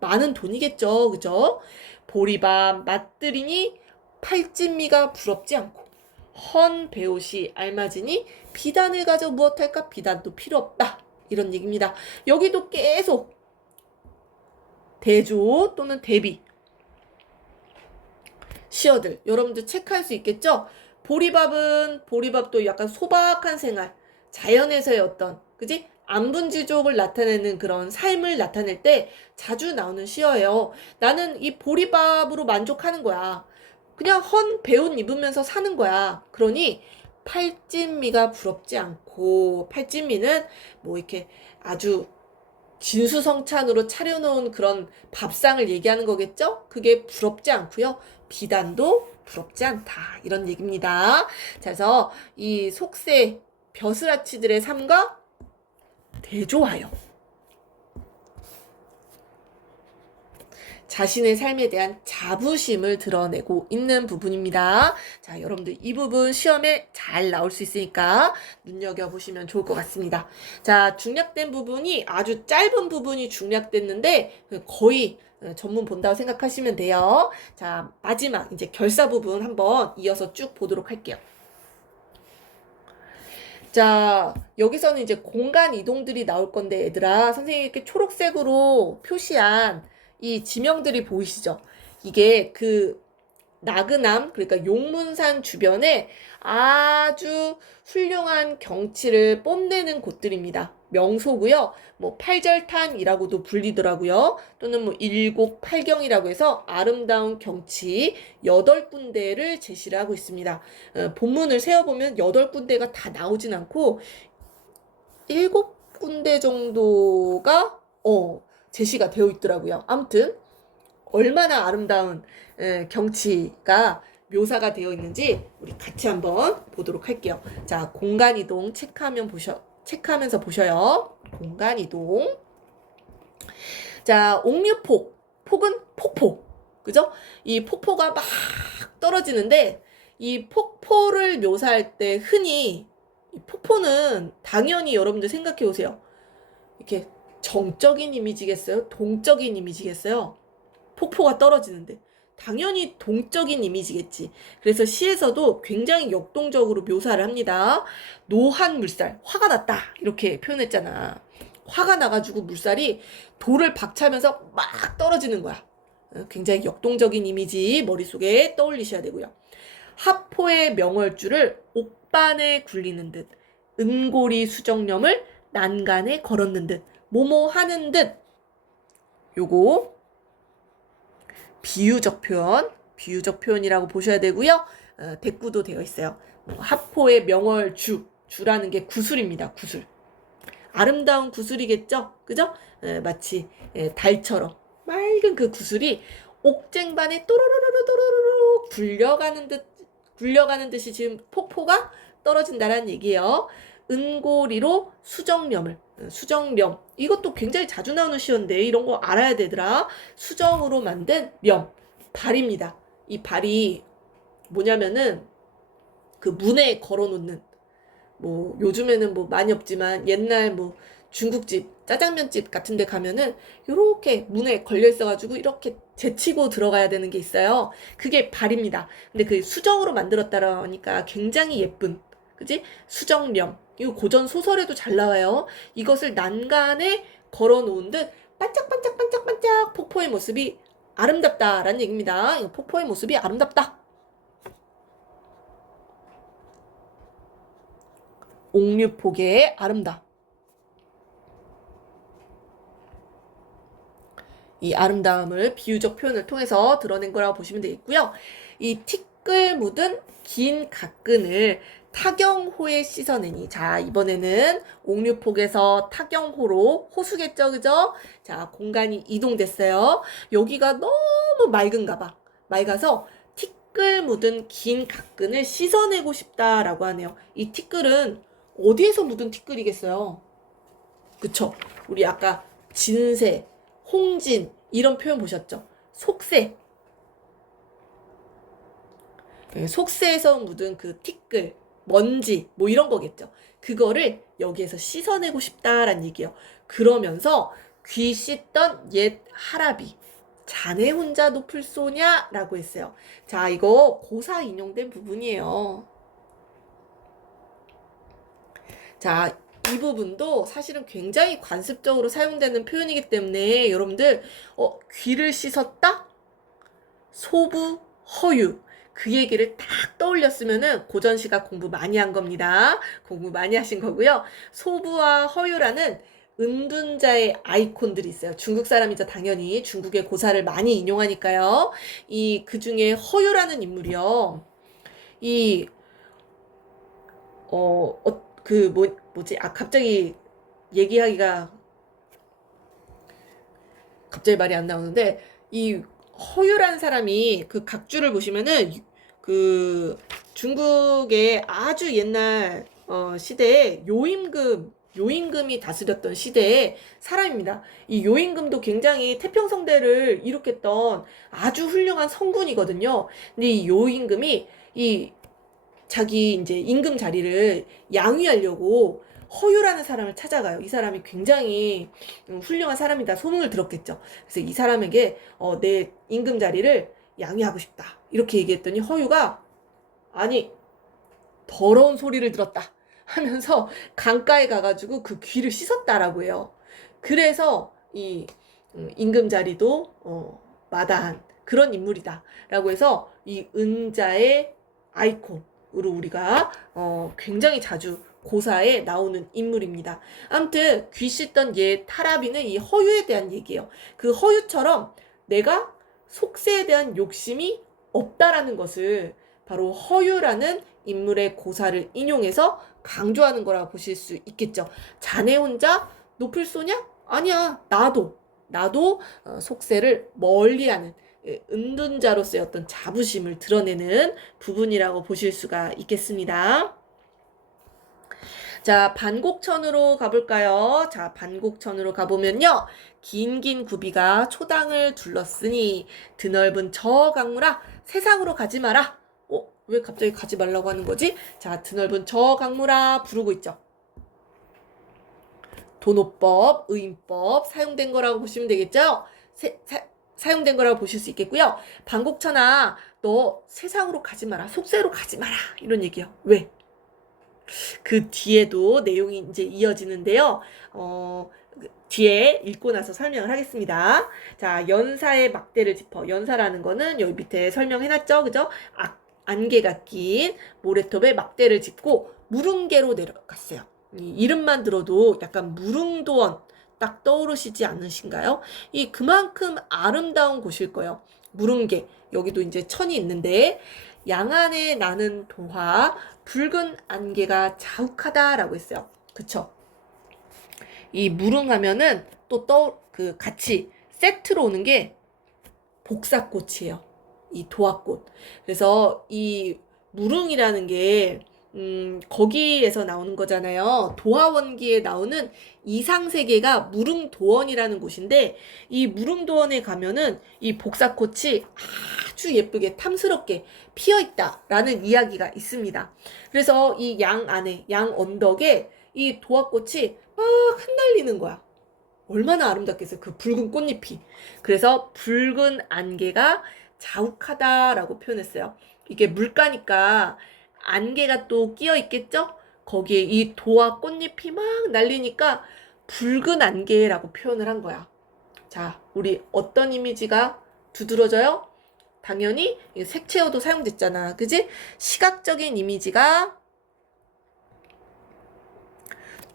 많은 돈이겠죠. 그죠? 보리밥 맛들이니 팔찐미가 부럽지 않고 헌 배옷이 알맞으니 비단을 가져 무엇할까? 비단도 필요 없다. 이런 얘기입니다. 여기도 계속 대조 또는 대비 시어들 여러분들 체크할 수 있겠죠? 보리밥도 약간 소박한 생활, 자연에서의 어떤 그지? 안분지족을 나타내는 그런 삶을 나타낼 때 자주 나오는 시어예요. 나는 이 보리밥으로 만족하는 거야. 그냥 헌 배옷 입으면서 사는 거야. 그러니 팔찐미가 부럽지 않고 팔찐미는 뭐 이렇게 아주 진수성찬으로 차려놓은 그런 밥상을 얘기하는 거겠죠? 그게 부럽지 않고요. 비단도 부럽지 않다. 이런 얘기입니다. 자, 그래서 이 속세 벼슬아치들의 삶과 대조하여 자신의 삶에 대한 자부심을 드러내고 있는 부분입니다. 자, 여러분들 이 부분 시험에 잘 나올 수 있으니까 눈여겨보시면 좋을 것 같습니다. 자, 중략된 부분이 아주 짧은 부분이 중략됐는데 거의 전문 본다고 생각하시면 돼요. 자, 마지막 이제 결사 부분 한번 이어서 쭉 보도록 할게요. 자, 여기서는 이제 공간 이동들이 나올 건데 얘들아, 선생님이 이렇게 초록색으로 표시한 이 지명들이 보이시죠? 이게 그 나그남, 그러니까 용문산 주변에 아주 훌륭한 경치를 뽐내는 곳들입니다. 명소고요. 뭐 팔절탄이라고도 불리더라고요. 또는 뭐 일곡팔경이라고 해서 아름다운 경치 8군데를 제시를 하고 있습니다. 본문을 세어보면 8군데가 다 나오진 않고 7군데 정도가 제시가 되어 있더라고요. 아무튼 얼마나 아름다운 경치가 묘사가 되어 있는지 우리 같이 한번 보도록 할게요. 자, 공간이동 체크하면서 보셔요. 공간이동. 자, 옥류폭. 폭은 폭포. 그죠? 이 폭포가 막 떨어지는데 이 폭포를 묘사할 때 흔히 이 폭포는 당연히 여러분들 생각해 보세요. 이렇게 정적인 이미지겠어요? 동적인 이미지겠어요? 폭포가 떨어지는데 당연히 동적인 이미지겠지. 그래서 시에서도 굉장히 역동적으로 묘사를 합니다. 노한 물살, 화가 났다 이렇게 표현했잖아. 화가 나가지고 물살이 돌을 박차면서 막 떨어지는 거야. 굉장히 역동적인 이미지 머릿속에 떠올리셔야 되고요. 하포의 명월줄을 옥반에 굴리는 듯 은고리 수정염을 난간에 걸었는 듯 뭐뭐 하는 듯 요거 비유적 표현이라고 보셔야 되고요. 대꾸도 되어 있어요. 하포의 주라는 게 구슬입니다. 구슬. 아름다운 구슬이겠죠? 그죠? 마치 달처럼 맑은 그 구슬이 옥쟁반에 또로로로로로로 굴려가는 듯이 지금 폭포가 떨어진다라는 얘기예요. 은고리로 수정염을 수정염 이것도 굉장히 자주 나오는 시인데 이런 거 알아야 되더라. 수정으로 만든 염 발입니다. 이 발이 뭐냐면은 그 문에 걸어놓는 뭐 요즘에는 뭐 많이 없지만 옛날 뭐 중국집 짜장면집 같은 데 가면은 요렇게 문에 걸려 있어가지고 이렇게 제치고 들어가야 되는 게 있어요. 그게 발입니다. 근데 그 수정으로 만들었다라니까 굉장히 예쁜 그지? 수정염 이거 고전 소설에도 잘 나와요. 이것을 난간에 걸어놓은 듯 반짝반짝반짝반짝 폭포의 모습이 아름답다라는 얘기입니다. 이 폭포의 모습이 아름답다. 옥류폭의 아름다. 이 아름다움을 비유적 표현을 통해서 드러낸 거라고 보시면 되겠고요. 이 티끌 묻은 긴 각근을 타경호에 씻어내니. 자, 이번에는 옥류폭에서 타경호로 호수겠죠, 그죠? 자, 공간이 이동됐어요. 여기가 너무 맑은가 봐. 맑아서 티끌 묻은 긴 각근을 씻어내고 싶다라고 하네요. 이 티끌은 어디에서 묻은 티끌이겠어요? 그쵸? 우리 아까 진새, 홍진 이런 표현 보셨죠? 속새. 속새에서 묻은 그 티끌, 먼지 뭐 이런 거겠죠. 그거를 여기에서 씻어내고 싶다란 얘기예요. 그러면서 귀 씻던 옛 할아비 자네 혼자 높을 쏘냐? 라고 했어요. 자, 이거 고사 인용된 부분이에요. 자, 이 부분도 사실은 굉장히 관습적으로 사용되는 표현이기 때문에 여러분들 귀를 씻었다? 소부, 허유 그 얘기를 딱 떠올렸으면은 고전시가 공부 많이 한 겁니다. 공부 많이 하신 거고요. 소부와 허유라는 은둔자의 아이콘들이 있어요. 중국 사람이죠. 당연히 중국의 고사를 많이 인용하니까요. 이 그중에 허유라는 인물이요. 이 뭐지? 갑자기 얘기하기가 갑자기 말이 안 나오는데 이 허유라는 사람이 그 각주를 보시면은 그 중국의 아주 옛날 시대에 요임금이 다스렸던 시대의 사람입니다. 이 요임금도 굉장히 태평성대를 일으켰던 아주 훌륭한 성군이거든요. 근데 이 요임금이 이 자기 이제 임금 자리를 양위하려고 허유라는 사람을 찾아가요. 이 사람이 굉장히 훌륭한 사람이다 소문을 들었겠죠. 그래서 이 사람에게 내 임금 자리를 양위하고 싶다 이렇게 얘기했더니 허유가 아니 더러운 소리를 들었다 하면서 강가에 가가지고 그 귀를 씻었다라고 해요. 그래서 이 임금 자리도 마다한 그런 인물이다라고 해서 이 은자의 아이콘으로 우리가 굉장히 자주 고사에 나오는 인물입니다. 아무튼 귀 씻던 옛 타라비는 이 허유에 대한 얘기예요. 그 허유처럼 내가 속세에 대한 욕심이 없다라는 것을 바로 허유라는 인물의 고사를 인용해서 강조하는 거라고 보실 수 있겠죠. 자네 혼자 높을 쏘냐? 아니야. 나도 속세를 멀리하는 은둔자로서의 어떤 자부심을 드러내는 부분이라고 보실 수가 있겠습니다. 자, 반곡천으로 가볼까요? 자, 반곡천으로 가보면요. 긴 구비가 초당을 둘렀으니 드넓은 저 강물아 세상으로 가지 마라. 왜 갑자기 가지 말라고 하는 거지? 자, 드넓은 저 강물아 부르고 있죠. 도노법, 의인법 사용된 거라고 보시면 되겠죠? 사용된 거라고 보실 수 있겠고요. 반곡천아, 너 세상으로 가지 마라. 속세로 가지 마라. 이런 얘기요. 왜? 그 뒤에도 내용이 이제 이어지는데요. 뒤에 읽고 나서 설명을 하겠습니다. 자, 연사의 막대를 짚어. 연사라는 거는 여기 밑에 설명해놨죠. 그죠? 안개가 낀 모래톱에 막대를 짚고 무릉계로 내려갔어요. 이 이름만 들어도 약간 무릉도원 딱 떠오르시지 않으신가요? 이 그만큼 아름다운 곳일 거예요. 무릉계. 여기도 이제 천이 있는데 양안에 나는 도화 붉은 안개가 자욱하다라고 했어요. 그쵸? 이 무릉하면은 또 같이 세트로 오는 게 복사꽃이에요. 이 도화꽃. 그래서 이 무릉이라는 게 거기에서 나오는 거잖아요. 도화원기에 나오는 이상세계가 무릉도원이라는 곳인데 이 무릉도원에 가면은 이 복사꽃이 아주 예쁘게 탐스럽게 피어있다라는 이야기가 있습니다. 그래서 이 양 안에 양 언덕에 이 도화꽃이 막 흩날리는 거야. 얼마나 아름답겠어요. 그 붉은 꽃잎이. 그래서 붉은 안개가 자욱하다라고 표현했어요. 이게 물가니까 안개가 또 끼어 있겠죠? 거기에 이 도화 꽃잎이 막 날리니까 붉은 안개라고 표현을 한 거야. 자, 우리 어떤 이미지가 두드러져요? 당연히 색채어도 사용됐잖아. 그지? 시각적인 이미지가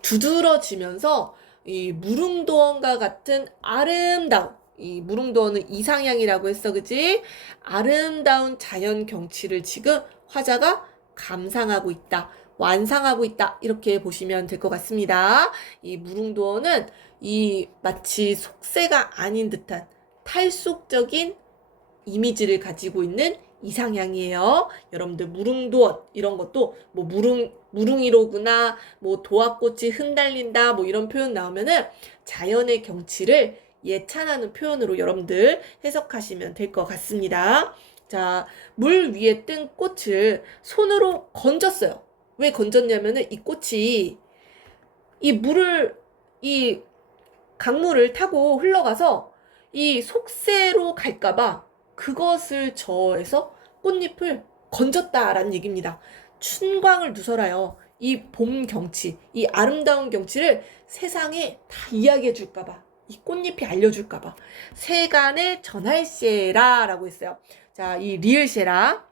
두드러지면서 이 무릉도원과 같은 아름다움, 이 무릉도원은 이상향이라고 했어, 그지? 아름다운 자연 경치를 지금 화자가 감상하고 있다, 완상하고 있다, 이렇게 보시면 될 것 같습니다. 이 무릉도원은 이 마치 속세가 아닌 듯한 탈속적인 이미지를 가지고 있는 이상향이에요. 여러분들 무릉도원 이런 것도 뭐 무릉이로구나, 뭐 도화꽃이 흩날린다, 뭐 이런 표현 나오면은 자연의 경치를 예찬하는 표현으로 여러분들 해석하시면 될 것 같습니다. 자, 물 위에 뜬 꽃을 손으로 건졌어요. 왜 건졌냐면은 이 꽃이 이 물을 이 강물을 타고 흘러가서 이 속세로 갈까봐 그것을 저어해서 꽃잎을 건졌다라는 얘기입니다. 춘광을 누설하여 이 봄 경치, 이 아름다운 경치를 세상에 다 이야기해 줄까봐, 이 꽃잎이 알려줄까봐 세간에 전할세라 라고 했어요. 자, 이 리을쉐라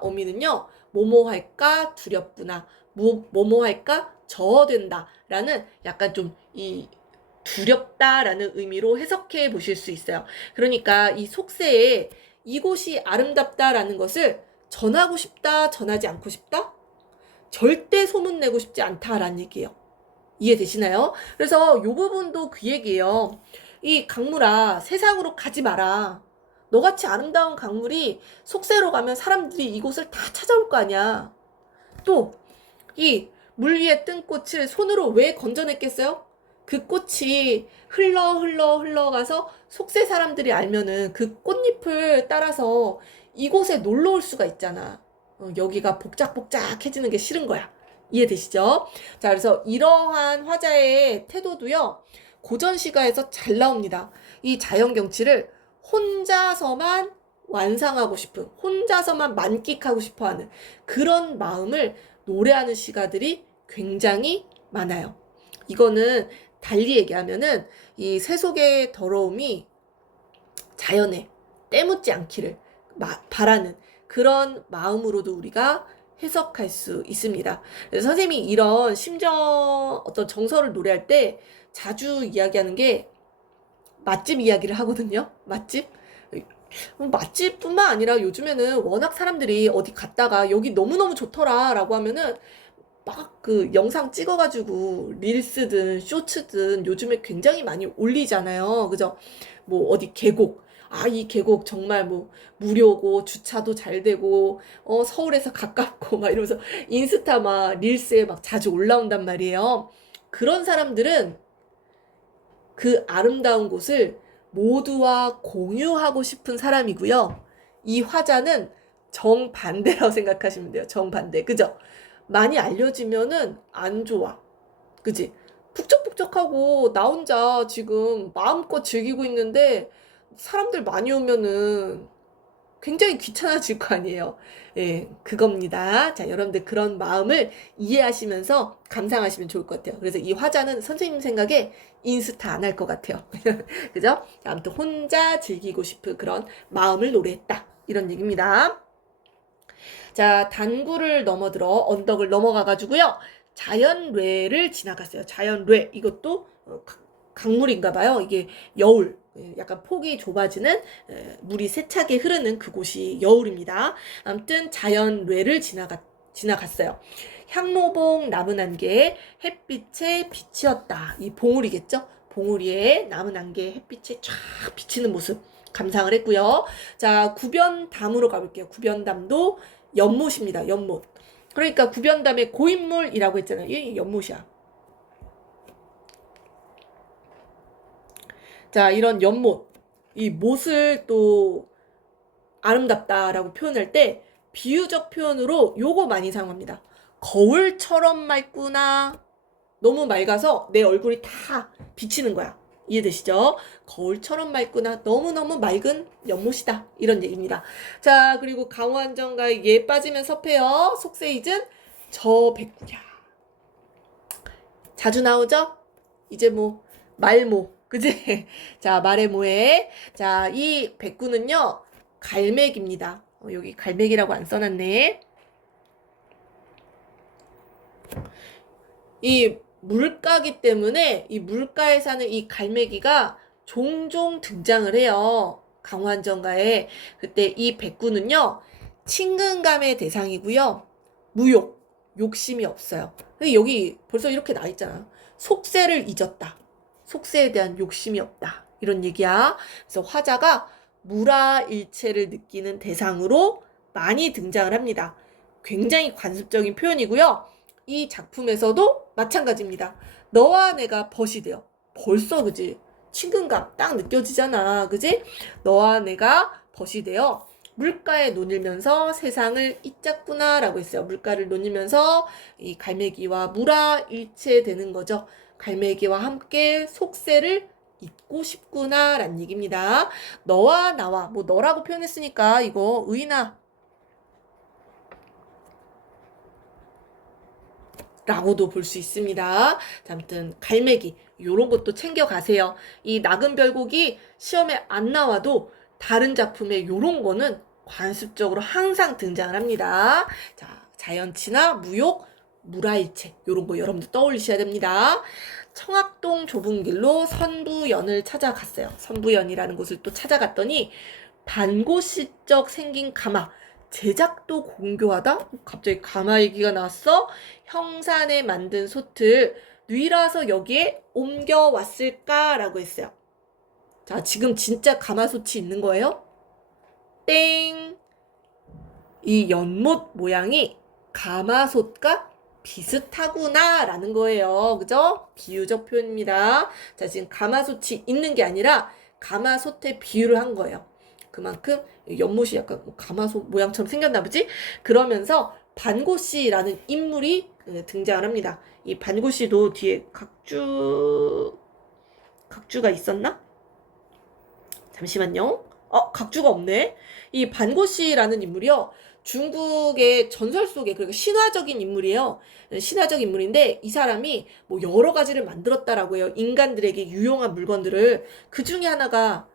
어미는요, 뭐뭐 할까 두렵구나, 뭐뭐 할까 저어된다 라는 약간 좀 이 두렵다라는 의미로 해석해 보실 수 있어요. 그러니까 이 속세에 이곳이 아름답다라는 것을 전하고 싶다, 전하지 않고 싶다? 절대 소문내고 싶지 않다라는 얘기예요. 이해되시나요? 그래서 이 부분도 그 얘기예요. 이 강물아, 세상으로 가지 마라. 너같이 아름다운 강물이 속세로 가면 사람들이 이곳을 다 찾아올 거 아니야. 또 이 물 위에 뜬 꽃을 손으로 왜 건져냈겠어요? 그 꽃이 흘러가서 속세 사람들이 알면은 그 꽃잎을 따라서 이곳에 놀러 올 수가 있잖아. 여기가 복작복작해지는 게 싫은 거야. 이해되시죠? 자, 그래서 이러한 화자의 태도도요, 고전 시가에서 잘 나옵니다. 이 자연 경치를 혼자서만 완상하고 싶은, 혼자서만 만끽하고 싶어 하는 그런 마음을 노래하는 시가들이 굉장히 많아요. 이거는 달리 얘기하면은 이 세속의 더러움이 자연에 때묻지 않기를 바라는 그런 마음으로도 우리가 해석할 수 있습니다. 그래서 선생님이 이런 심정, 어떤 정서를 노래할 때 자주 이야기하는 게 맛집 이야기를 하거든요. 맛집? 맛집뿐만 아니라 요즘에는 워낙 사람들이 어디 갔다가 여기 너무너무 좋더라 라고 하면은 막 그 영상 찍어가지고 릴스든 쇼츠든 요즘에 굉장히 많이 올리잖아요. 그죠? 뭐 어디 계곡. 아, 이 계곡 정말 뭐 무료고 주차도 잘 되고 서울에서 가깝고 막 이러면서 인스타 막 릴스에 막 자주 올라온단 말이에요. 그런 사람들은 그 아름다운 곳을 모두와 공유하고 싶은 사람이고요. 이 화자는 정반대라고 생각하시면 돼요. 정반대. 그죠? 많이 알려지면은 안 좋아. 그지? 북적북적하고 나 혼자 지금 마음껏 즐기고 있는데 사람들 많이 오면은 굉장히 귀찮아질 거 아니에요. 예, 그겁니다. 자, 여러분들 그런 마음을 이해하시면서 감상하시면 좋을 것 같아요. 그래서 이 화자는 선생님 생각에 인스타 안 할 것 같아요. 그죠? 자, 아무튼 혼자 즐기고 싶은 그런 마음을 노래했다, 이런 얘기입니다. 자, 단구를 넘어들어 언덕을 넘어가가지고요, 자연뇌를 지나갔어요. 자연뇌. 이것도 강물인가 봐요. 이게 여울. 약간 폭이 좁아지는 물이 세차게 흐르는 그곳이 여울입니다. 아무튼 자연뇌를 지나갔어요. 향로봉 나무 난개 햇빛에 비치었다. 이 봉우리겠죠? 봉우리에 나무 난개 햇빛에 쫙 비치는 모습 감상을 했고요. 자, 구변담으로 가볼게요. 구변담도 연못입니다. 연못. 그러니까 구변담의 고인물이라고 했잖아요. 이 연못이야. 자, 이런 연못, 이 못을 또 아름답다라고 표현할 때 비유적 표현으로 요거 많이 사용합니다. 거울처럼 맑구나. 너무 맑아서 내 얼굴이 다 비치는 거야. 이해되시죠? 거울처럼 맑구나. 너무너무 맑은 연못이다. 이런 얘기입니다. 자, 그리고 강호안정가의 예 빠지면 섭해요. 속세이즌 저 백구야. 자주 나오죠? 이제 뭐 말모. 그지? 자, 말의 모에. 자, 이 백구는요, 갈매기입니다. 여기 갈매기라고 안 써놨네. 이 물가기 때문에 이 물가에 사는 이 갈매기가 종종 등장을 해요. 강화안전가에. 그때 이 백구는요, 친근감의 대상이고요. 무욕, 욕심이 없어요. 근데 여기 벌써 이렇게 나와 있잖아. 속세를 잊었다. 속세에 대한 욕심이 없다. 이런 얘기야. 그래서 화자가 무라일체를 느끼는 대상으로 많이 등장을 합니다. 굉장히 관습적인 표현이고요. 이 작품에서도 마찬가지입니다. 너와 내가 벗이 되어. 벌써 그지? 친근감 딱 느껴지잖아. 그지? 너와 내가 벗이 되어 물가에 논일면서 세상을 잊자꾸나 라고 했어요. 물가를 논일면서 이 갈매기와 무라 일체되는 거죠. 갈매기와 함께 속세를 잊고 싶구나 라는 얘기입니다. 너와 나와, 뭐 너라고 표현했으니까 이거 의나 라고도 볼 수 있습니다. 자, 아무튼 갈매기 요런 것도 챙겨가세요. 이 나금별곡이 시험에 안 나와도 다른 작품에 요런 거는 관습적으로 항상 등장을 합니다. 자, 자연치나 무욕, 무라일체 요런 거 여러분들 떠올리셔야 됩니다. 청학동 좁은 길로 선부연을 찾아갔어요. 선부연이라는 곳을 또 찾아갔더니 반고시적 생긴 가마, 제작도 공교하다? 갑자기 가마 얘기가 나왔어? 형산에 만든 솥을 뉘라서 여기에 옮겨왔을까라고 했어요. 자, 지금 진짜 가마솥이 있는 거예요? 땡! 이 연못 모양이 가마솥과 비슷하구나 라는 거예요. 그죠? 비유적 표현입니다. 자, 지금 가마솥이 있는 게 아니라 가마솥에 비유를 한 거예요. 그만큼 연못이 약간 가마솥 모양처럼 생겼나 보지? 그러면서 반고씨라는 인물이 등장을 합니다. 이 반고씨도 뒤에 각주가 있었나? 잠시만요. 각주가 없네. 이 반고씨라는 인물이요. 중국의 전설 속에, 그러니까 신화적인 인물이에요. 신화적 인물인데 이 사람이 뭐 여러 가지를 만들었다라고 해요. 인간들에게 유용한 물건들을. 그 중에 하나가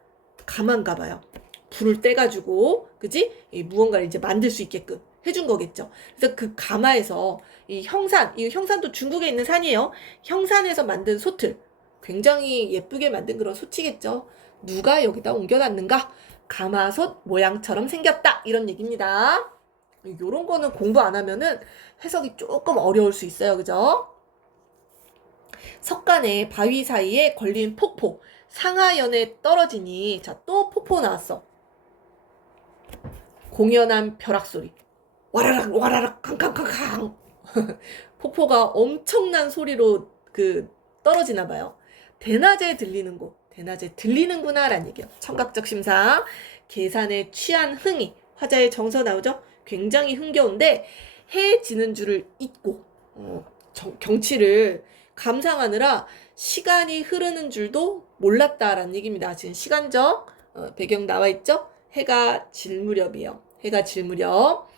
가마인가 봐요. 불을 떼가지고, 그지? 이 무언가를 이제 만들 수 있게끔 해준 거겠죠. 그래서 그 가마에서 이 형산도 중국에 있는 산이에요. 형산에서 만든 솥을 굉장히 예쁘게 만든 그런 솥이겠죠. 누가 여기다 옮겨놨는가? 가마솥 모양처럼 생겼다. 이런 얘기입니다. 요런 거는 공부 안 하면은 해석이 조금 어려울 수 있어요. 그죠? 석간의 바위 사이에 걸린 폭포. 상하연에 떨어지니, 자, 또 폭포 나왔어. 공연한 벼락소리. 와라락, 와라락, 캉캉캉캉. 폭포가 엄청난 소리로 떨어지나 봐요. 대낮에 들리는 곳. 대낮에 들리는구나 라는 얘기예요. 청각적 심사. 계산에 취한 흥이. 화자의 정서 나오죠? 굉장히 흥겨운데 해 지는 줄을 잊고 경치를 감상하느라 시간이 흐르는 줄도 몰랐다라는 얘기입니다. 지금 시간적 배경 나와 있죠? 해가 질 무렵이에요. 해가 질 무렵.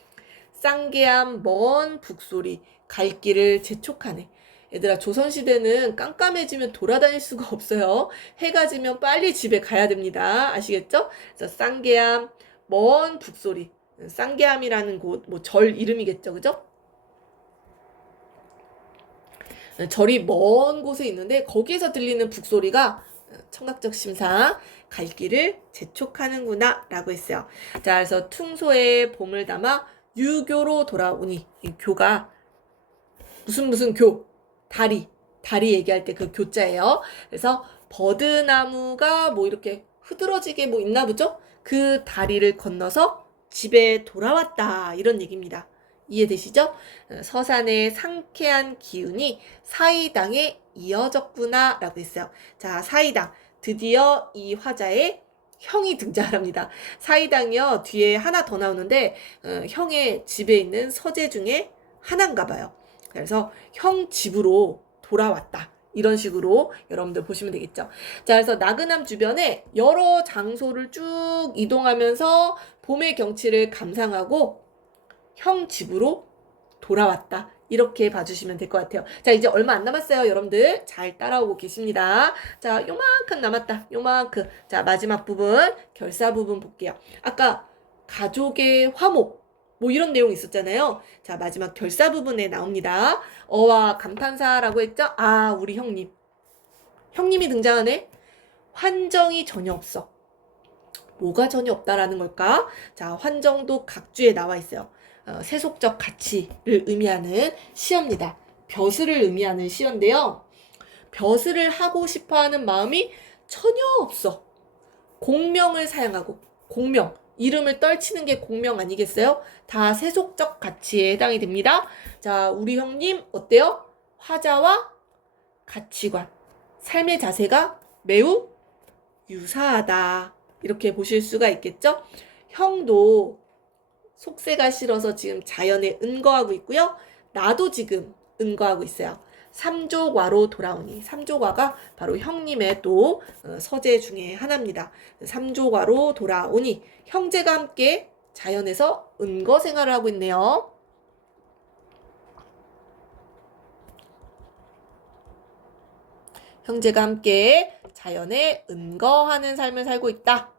쌍개암 먼 북소리 갈 길을 재촉하네. 얘들아, 조선시대는 깜깜해지면 돌아다닐 수가 없어요. 해가 지면 빨리 집에 가야 됩니다. 아시겠죠? 그래서 쌍개암 먼 북소리. 쌍개암이라는 곳, 뭐 절 이름이겠죠. 그죠? 절이 먼 곳에 있는데 거기에서 들리는 북소리가 청각적 심사, 갈 길을 재촉하는구나 라고 했어요. 자, 그래서 퉁소에 봄을 담아 유교로 돌아오니, 이 교가 무슨 교, 다리 얘기할 때 그 교자예요. 그래서 버드나무가 뭐 이렇게 흐드러지게 뭐 있나 보죠? 그 다리를 건너서 집에 돌아왔다 이런 얘기입니다. 이해되시죠? 서산의 상쾌한 기운이 사이당에 이어졌구나 라고 했어요. 자, 사이당 드디어 이 화자의 형이 등장합니다. 사이당이요, 뒤에 하나 더 나오는데 형의 집에 있는 서재 중에 하나인가 봐요. 그래서 형 집으로 돌아왔다. 이런 식으로 여러분들 보시면 되겠죠. 자, 그래서 나그남 주변에 여러 장소를 쭉 이동하면서 봄의 경치를 감상하고 형 집으로 돌아왔다. 이렇게 봐주시면 될 것 같아요. 자, 이제 얼마 안 남았어요. 여러분들 잘 따라오고 계십니다. 자, 요만큼 남았다. 요만큼. 자, 마지막 부분, 결사 부분 볼게요. 아까 가족의 화목, 뭐 이런 내용 있었잖아요. 자, 마지막 결사 부분에 나옵니다. 어와 감탄사라고 했죠? 아, 우리 형님. 형님이 등장하네? 환정이 전혀 없어. 뭐가 전혀 없다라는 걸까? 자, 환정도 각주에 나와 있어요. 세속적 가치를 의미하는 시어입니다. 벼슬을 의미하는 시어인데요. 벼슬을 하고 싶어하는 마음이 전혀 없어. 공명을 사용하고 공명, 이름을 떨치는 게 공명 아니겠어요? 다 세속적 가치에 해당이 됩니다. 자, 우리 형님 어때요? 화자와 가치관, 삶의 자세가 매우 유사하다. 이렇게 보실 수가 있겠죠? 형도 속세가 싫어서 지금 자연에 은거하고 있고요. 나도 지금 은거하고 있어요. 삼조과로 돌아오니. 삼조과가 바로 형님의 또 서재 중에 하나입니다. 삼조과로 돌아오니 형제가 함께 자연에서 은거 생활을 하고 있네요. 형제가 함께 자연에 은거하는 삶을 살고 있다.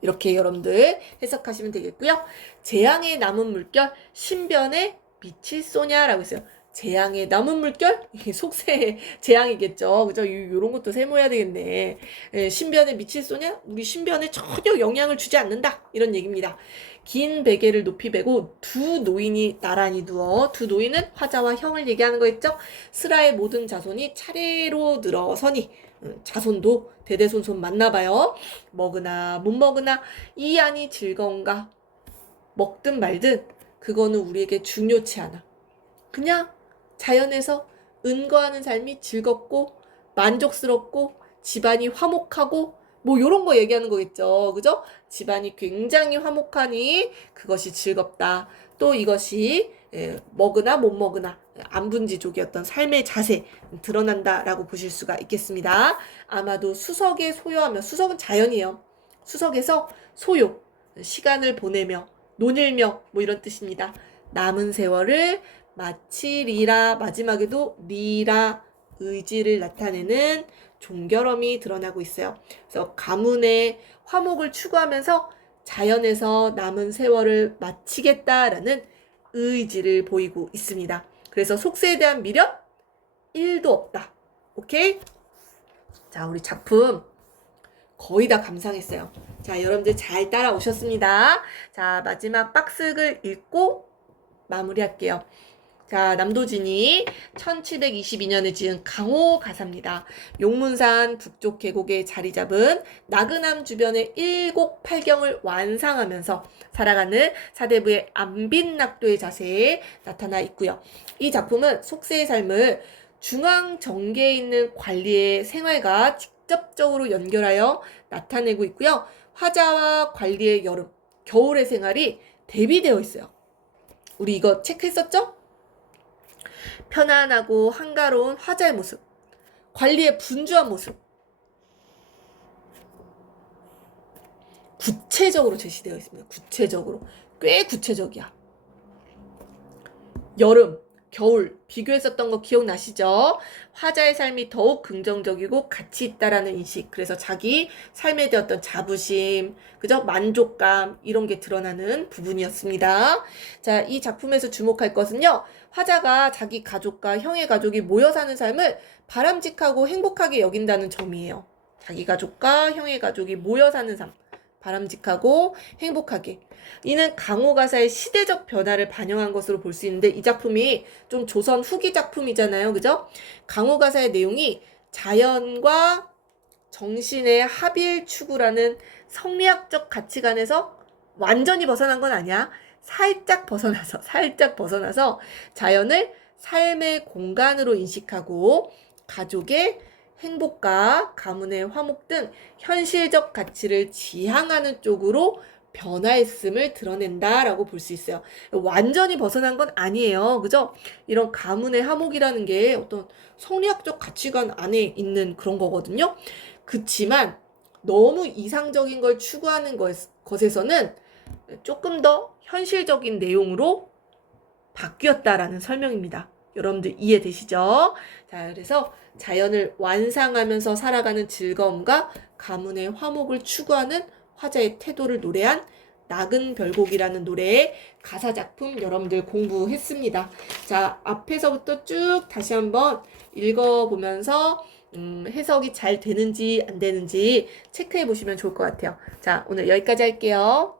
이렇게 여러분들 해석하시면 되겠고요. 재앙에 남은 물결 신변에 빛을 쏘냐라고 했어요. 재앙에 남은 물결? 이게 속세의 재앙이겠죠. 그죠? 요런 것도 세모해야 되겠네. 신변에 빛을 쏘냐? 우리 신변에 전혀 영향을 주지 않는다. 이런 얘기입니다. 긴 베개를 높이 베고 두 노인이 나란히 누워, 두 노인은 화자와 형을 얘기하는 거였죠. 스라의 모든 자손이 차례로 늘어서니 자손도 대대손손 맞나봐요. 먹으나 못 먹으나 이 안이 즐거운가? 먹든 말든 그거는 우리에게 중요치 않아. 그냥 자연에서 은거하는 삶이 즐겁고 만족스럽고 집안이 화목하고 뭐 요런 거 얘기하는 거겠죠. 그죠? 집안이 굉장히 화목하니 그것이 즐겁다. 또 이것이 먹으나 못 먹으나 안분지족이었던 삶의 자세 드러난다라고 보실 수가 있겠습니다. 아마도 수석에 소요하며, 수석은 자연이에요. 수석에서 소요, 시간을 보내며 논일며 뭐 이런 뜻입니다. 남은 세월을 마치리라, 마지막에도 리라, 의지를 나타내는 종결음이 드러나고 있어요. 그래서 가문의 화목을 추구하면서 자연에서 남은 세월을 마치겠다라는 의지를 보이고 있습니다. 그래서 속세에 대한 미련 1도 없다. 오케이? 자, 우리 작품 거의 다 감상했어요. 자, 여러분들 잘 따라오셨습니다. 자, 마지막 박스를 읽고 마무리할게요. 자, 남도진이 1722년에 지은 강호 가사입니다. 용문산 북쪽 계곡에 자리 잡은 나그남 주변의 일곡팔경을 완상하면서 살아가는 사대부의 안빈낙도의 자세에 나타나 있고요. 이 작품은 속세의 삶을 중앙 정계에 있는 관리의 생활과 직접적으로 연결하여 나타내고 있고요. 화자와 관리의 여름, 겨울의 생활이 대비되어 있어요. 우리 이거 체크했었죠? 편안하고 한가로운 화자의 모습, 관리의 분주한 모습, 구체적으로 제시되어 있습니다. 구체적으로. 꽤 구체적이야. 여름, 겨울 비교했었던 거 기억나시죠? 화자의 삶이 더욱 긍정적이고 가치 있다라는 인식. 그래서 자기 삶에 대한 어떤 자부심, 그죠? 만족감 이런 게 드러나는 부분이었습니다. 자, 이 작품에서 주목할 것은요. 화자가 자기 가족과 형의 가족이 모여 사는 삶을 바람직하고 행복하게 여긴다는 점이에요. 자기 가족과 형의 가족이 모여 사는 삶. 바람직하고 행복하게. 이는 강호 가사의 시대적 변화를 반영한 것으로 볼 수 있는데 이 작품이 좀 조선 후기 작품이잖아요. 그죠? 강호 가사의 내용이 자연과 정신의 합일 추구라는 성리학적 가치관에서 완전히 벗어난 건 아니야. 살짝 벗어나서 자연을 삶의 공간으로 인식하고 가족의 행복과 가문의 화목 등 현실적 가치를 지향하는 쪽으로 변화했음을 드러낸다라고 볼 수 있어요. 완전히 벗어난 건 아니에요. 그죠? 이런 가문의 화목이라는 게 어떤 성리학적 가치관 안에 있는 그런 거거든요. 그치만 너무 이상적인 걸 추구하는 것에서는 조금 더 현실적인 내용으로 바뀌었다라는 설명입니다. 여러분들 이해되시죠? 자, 그래서 자연을 완상하면서 살아가는 즐거움과 가문의 화목을 추구하는 화자의 태도를 노래한 낙은 별곡이라는 노래의 가사 작품 여러분들 공부했습니다. 자, 앞에서부터 쭉 다시 한번 읽어보면서 해석이 잘 되는지 안 되는지 체크해 보시면 좋을 것 같아요. 자, 오늘 여기까지 할게요.